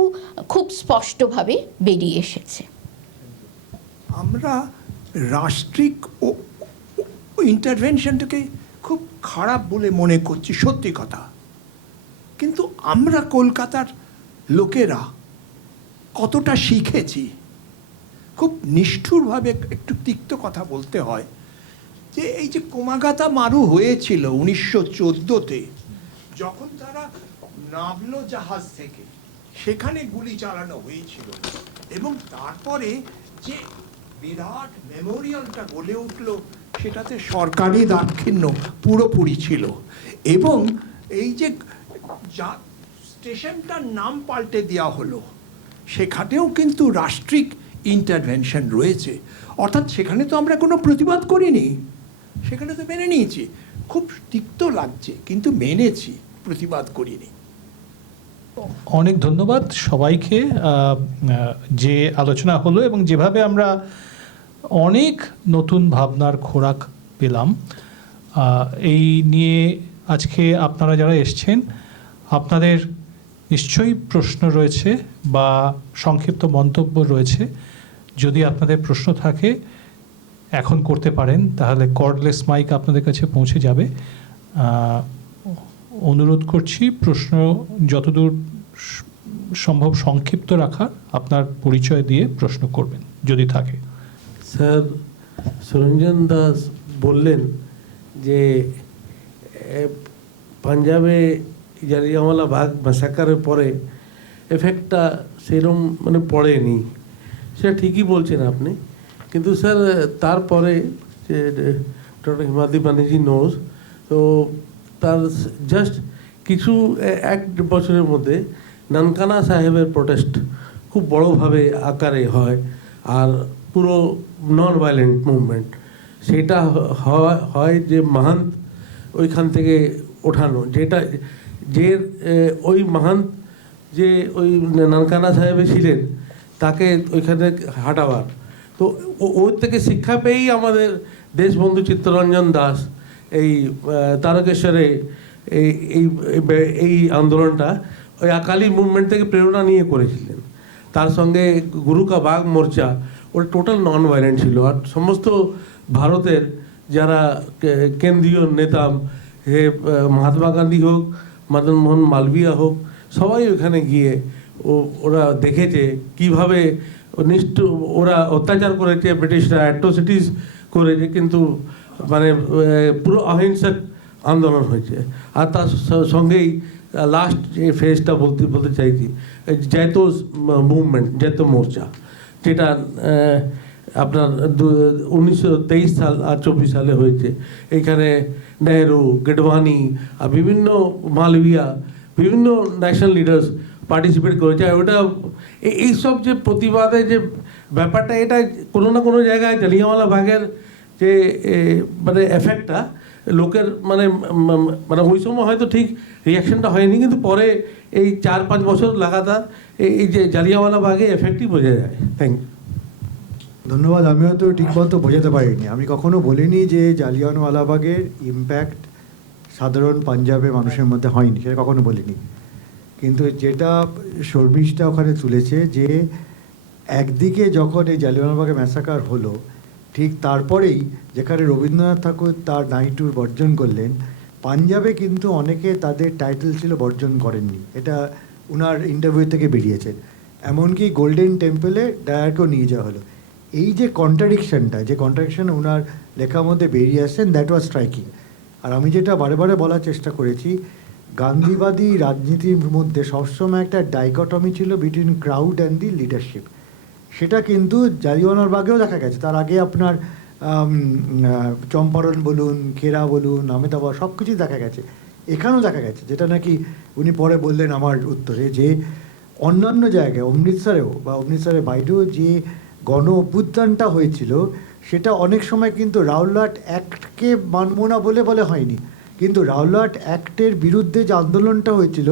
খুব স্পষ্টভাবে বেরিয়ে এসেছে। আমরা রাষ্ট্রিক ইন্টারভেনশনটাকে খুব খারাপ বলে মনে করছি, সত্যি কথা। কিন্তু আমরা কলকাতার লোকেরা কতটা শিখেছি, খুব নিষ্ঠুরভাবে একটু তিক্ত কথা বলতে হয়, যে এই যে কোমাগাতা মারু হয়েছিল 1914-তে, যখন তারা নামলো জাহাজ থেকে, সেখানে গুলি চালানো হয়েছিল, এবং তারপরে যে বিরাট মেমোরিয়ালটা গড়ে উঠল, সেটাতে সরকারি দাক্ষিণ্য পুরোপুরি ছিল। এবং এই যে যা স্টেশনটার নাম পাল্টে দেওয়া হলো, সেখানেও কিন্তু রাষ্ট্রিক ইন্টারভেনশন রয়েছে। অর্থাৎ সেখানে তো আমরা কোনো প্রতিবাদ করিনি, সেখানে তো মেনে নিয়েছি। খুব তিক্ত লাগছে, কিন্তু মেনেছি, প্রতিবাদ করিনি। অনেক ধন্যবাদ সবাইকে। যে আলোচনা হলো এবং যেভাবে আমরা অনেক নতুন ভাবনার খোরাক পেলাম, এই নিয়ে আজকে আপনারা যারা এসছেন, আপনাদের নিশ্চয়ই প্রশ্ন রয়েছে বা সংক্ষিপ্ত মন্তব্য রয়েছে। যদি আপনাদের প্রশ্ন থাকে এখন করতে পারেন, তাহলে কর্ডলেস মাইক আপনাদের কাছে পৌঁছে যাবে। অনুরোধ করছি প্রশ্ন যতদূর সম্ভব সংক্ষিপ্ত রাখার, আপনার পরিচয় দিয়ে প্রশ্ন করবেন যদি থাকে। স্যার, সুরঞ্জন দাস বললেন যে পাঞ্জাবে জালিয়ানওয়ালা বাগ ম্যাসাকারের পরে এফেক্টটা সেরম মানে পড়েনি, সেটা ঠিকই বলছেন আপনি। কিন্তু স্যার তারপরে যে ডক্টর হিমাদ্রি বানিজি নোজ, তো তার জাস্ট কিছু এক বছরের মধ্যে নানকানা সাহেবের প্রোটেস্ট খুব বড়োভাবে আকারে হয়, আর পুরো নন ভায়োলেন্ট মুভমেন্ট সেটা হয় যে মাহান্ত ওইখান থেকে ওঠানো, যেটা যে ওই মাহান্ত যে ওই নানকানা সাহেবে ছিলেন তাকে ওইখানে হাঁটাবার। তো ওর থেকে শিক্ষা পেয়েই আমাদের দেশবন্ধু চিত্তরঞ্জন দাস এই তারকেশ্বরে এই আন্দোলনটা ওই আকালি মুভমেন্ট থেকে প্রেরণা নিয়ে করেছিলেন। তার সঙ্গে গুরু কা বাগ মোর্চা ওর টোটাল নন ভায়োলেন্ট ছিল, আর সমস্ত ভারতের যারা কেন্দ্রীয় নেতা, মহাত্মা গান্ধী হোক, মদন মোহন মালবিয়া হোক, সবাই ওখানে গিয়ে ওরা দেখেছে কীভাবে ওরা অত্যাচার করেছে, ব্রিটিশরা অ্যাট্রোসিটিস করেছে, কিন্তু মানে পুরো অহিংসক আন্দোলন হয়েছে। আর তার সঙ্গেই লাস্ট যে ফেজটা বলতে চাইছি, জয়তো মুভমেন্ট, জয়তো মোর্চা, যেটা আপনার 1923 সাল আর 24 সালে হয়েছে। এইখানে নেহরু, গেডওয়ানি আর বিভিন্ন মালবিয়া, বিভিন্ন ন্যাশনাল লিডার্স পার্টিসিপেট করেছে। ওটা এইসব যে প্রতিবাদে যে ব্যাপারটা, এটা কোনো না কোনো জায়গায় জালিয়ানওয়ালা বাগের যে মানে এফেক্টটা লোকের মানে মানে ওই সময় হয়তো ঠিক রিয়াকশনটা হয়নি, কিন্তু পরে এই 4-5 বছর লাগাতার এই যে জালিয়ানওয়ালা বাগে এফেক্টই বোঝা যায়। Thank you. ধন্যবাদ। আমিও তো ঠিকমতো বোঝাতে পারিনি। আমি কখনো বলিনি যে জালিয়ানওয়ালা বাগের ইম্প্যাক্ট সাধারণ পাঞ্জাবের মানুষের মধ্যে হয়নি, সেটা কখনো বলিনি। কিন্তু যেটা শর্মিষ্ঠা ওখানে তুলেছে যে একদিকে যখন এই জালিয়ানওয়ালা বাগে ম্যাসাকার হলো, ঠিক তারপরেই যেখানে রবীন্দ্রনাথ ঠাকুর তার নাইটুর বর্জন করলেন, পাঞ্জাবে কিন্তু অনেকে তাদের টাইটেল ছিল বর্জন করেননি। এটা উনার ইন্টারভিউ থেকে বেরিয়েছে। এমনকি গোল্ডেন টেম্পলে ডায়ারকেও নিয়ে যাওয়া হলো। এই যে কন্ট্রাডিকশন ওনার লেখার মধ্যে বেরিয়ে আসছেন, দ্যাট ওয়াজ স্ট্রাইকিং। আর আমি যেটা বারে বারে বলার চেষ্টা করেছি, গান্ধীবাদী রাজনীতির মধ্যে সবসময় একটা ডাইকটমি ছিল between crowd and the leadership. সেটা কিন্তু জালিয়ানওয়ালা বাগেও দেখা গেছে। তার আগে আপনার চম্পারণ বলুন, খেরা বলুন, আমেদাবাদ, সব কিছুই দেখা গেছে। এখানেও দেখা গেছে, যেটা নাকি উনি পরে বললেন আমার উত্তরে, যে অন্যান্য জায়গায় অমৃতসরেও বা অমৃতসরের বাইরেও যে গণ অভ্যুত্থানটা হয়েছিল, সেটা অনেক সময় কিন্তু রাওলাট অ্যাক্টকে মানব না বলে হয়নি, কিন্তু রাওলাট অ্যাক্টের বিরুদ্ধে যে আন্দোলনটা হয়েছিল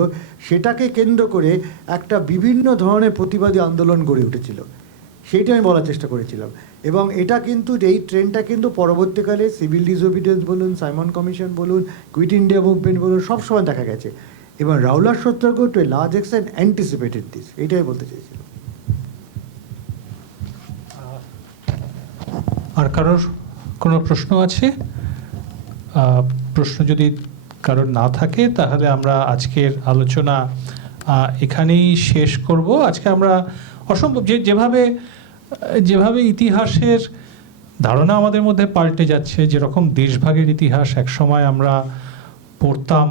সেটাকে কেন্দ্র করে একটা বিভিন্ন ধরনের প্রতিবাদী আন্দোলন গড়ে উঠেছিল। সেইটা আমি বলার চেষ্টা করেছিলাম। এবং এটা কিন্তু এই ট্রেন্ডটা কিন্তু পরবর্তীকালে সিভিল ডিসওবিডিয়েন্স বলুন, সাইমন কমিশন বলুন, কুইট ইন্ডিয়া মুভমেন্ট বলুন, সবসময় দেখা গেছে। এবং Rowlatt satyagraha to a large extent anticipated this, এইটাই বলতে চেয়েছিলাম। আর কারোর কোনো প্রশ্ন আছে? প্রশ্ন যদি কারোর না থাকে, তাহলে আমরা আজকের আলোচনা এখানেই শেষ করব। আজকে আমরা অসম্ভব যেভাবে ইতিহাসের ধারণা আমাদের মধ্যে পাল্টে যাচ্ছে, যেরকম দেশভাগের ইতিহাস একসময় আমরা পড়তাম,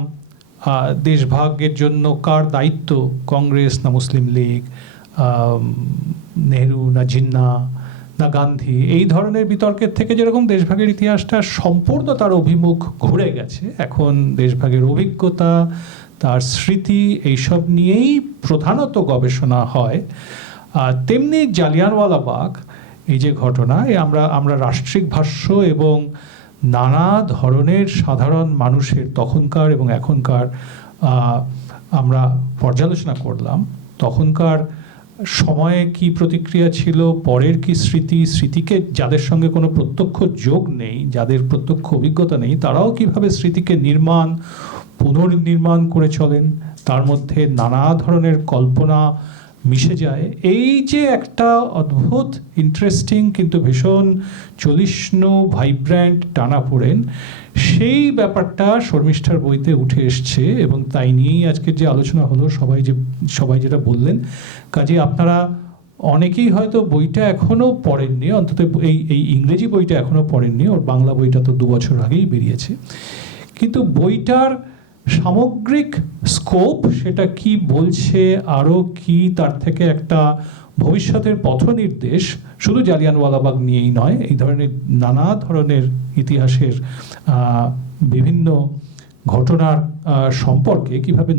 দেশভাগের জন্য কার দায়িত্ব, কংগ্রেস না মুসলিম লীগ, নেহরু না জিন্না না গান্ধী, এই ধরনের বিতর্কের থেকে যেরকম দেশভাগের ইতিহাসটা সম্পূর্ণ তার অভিমুখ ঘুরে গেছে। এখন দেশভাগের অভিজ্ঞতা, তার স্মৃতি, এইসব নিয়েই প্রধানত গবেষণা হয়। তেমনি জালিয়ানওয়ালা বাগ এই যে ঘটনা, আমরা রাষ্ট্রিক ভাষ্য এবং নানা ধরনের সাধারণ মানুষের তখনকার এবং এখনকার আমরা পর্যালোচনা করলাম। তখনকার সময়ে কি প্রতিক্রিয়া ছিল, পরের কি স্মৃতিকে যাদের সঙ্গে কোনো প্রত্যক্ষ যোগ নেই, যাদের প্রত্যক্ষ অভিজ্ঞতা নেই, তারাও কিভাবে স্মৃতিকে পুনর্নির্মাণ করে চলেন, তার মধ্যে নানা ধরনের কল্পনা মিশে যায়। এই যে একটা অদ্ভুত ইন্টারেস্টিং কিন্তু ভীষণ চলিষ্ণু ভাইব্র্যান্ট টানাপোড়েন, সেই ব্যাপারটা শর্মিষ্ঠার বইতে উঠে এসছে এবং তাই নিয়েই আজকের যে আলোচনা হলো, সবাই যেটা বললেন। কাজে আপনারা অনেকেই হয়তো বইটা এখনো পড়েননি, অন্তত এই ইংরেজি বইটা এখনো পড়েননি, ওর বাংলা বইটা তো 2 বছর আগেই বেরিয়েছে। কিন্তু বইটার সামগ্রিক স্কোপ সেটা কি বলছে, আরও কি তার থেকে একটা ভবিষ্যতের পথনির্দেশ, শুধু জালিয়ানওয়ালাবাগ নিয়েই নয়, এই ধরনের নানা ধরনের ইতিহাসের বিভিন্ন ঘটনার সম্পর্কে কিভাবে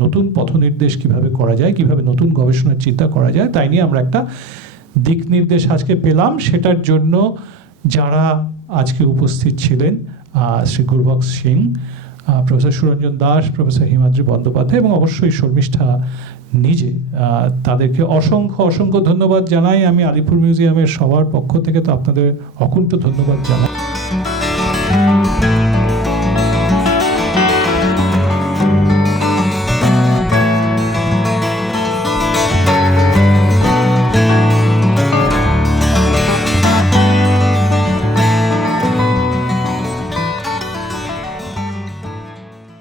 নতুন পথনির্দেশ কিভাবে করা যায়, কিভাবে নতুন গবেষণার চিন্তা করা যায়, তাই নিয়ে আমরা একটা দিক নির্দেশ আজকে পেলাম। সেটার জন্য যারা আজকে উপস্থিত ছিলেন, শ্রী গুরবক্স সিং, প্রফেসর সুরঞ্জন দাস, প্রফেসর হিমাদ্রি বন্দ্যোপাধ্যায় এবং অবশ্যই শর্মিষ্ঠা নিজে, তাদেরকে অসংখ্য ধন্যবাদ জানাই। আমি আলিপুর মিউজিয়ামের সবার পক্ষ থেকে তো আপনাদের অকুণ্ঠ ধন্যবাদ জানাই।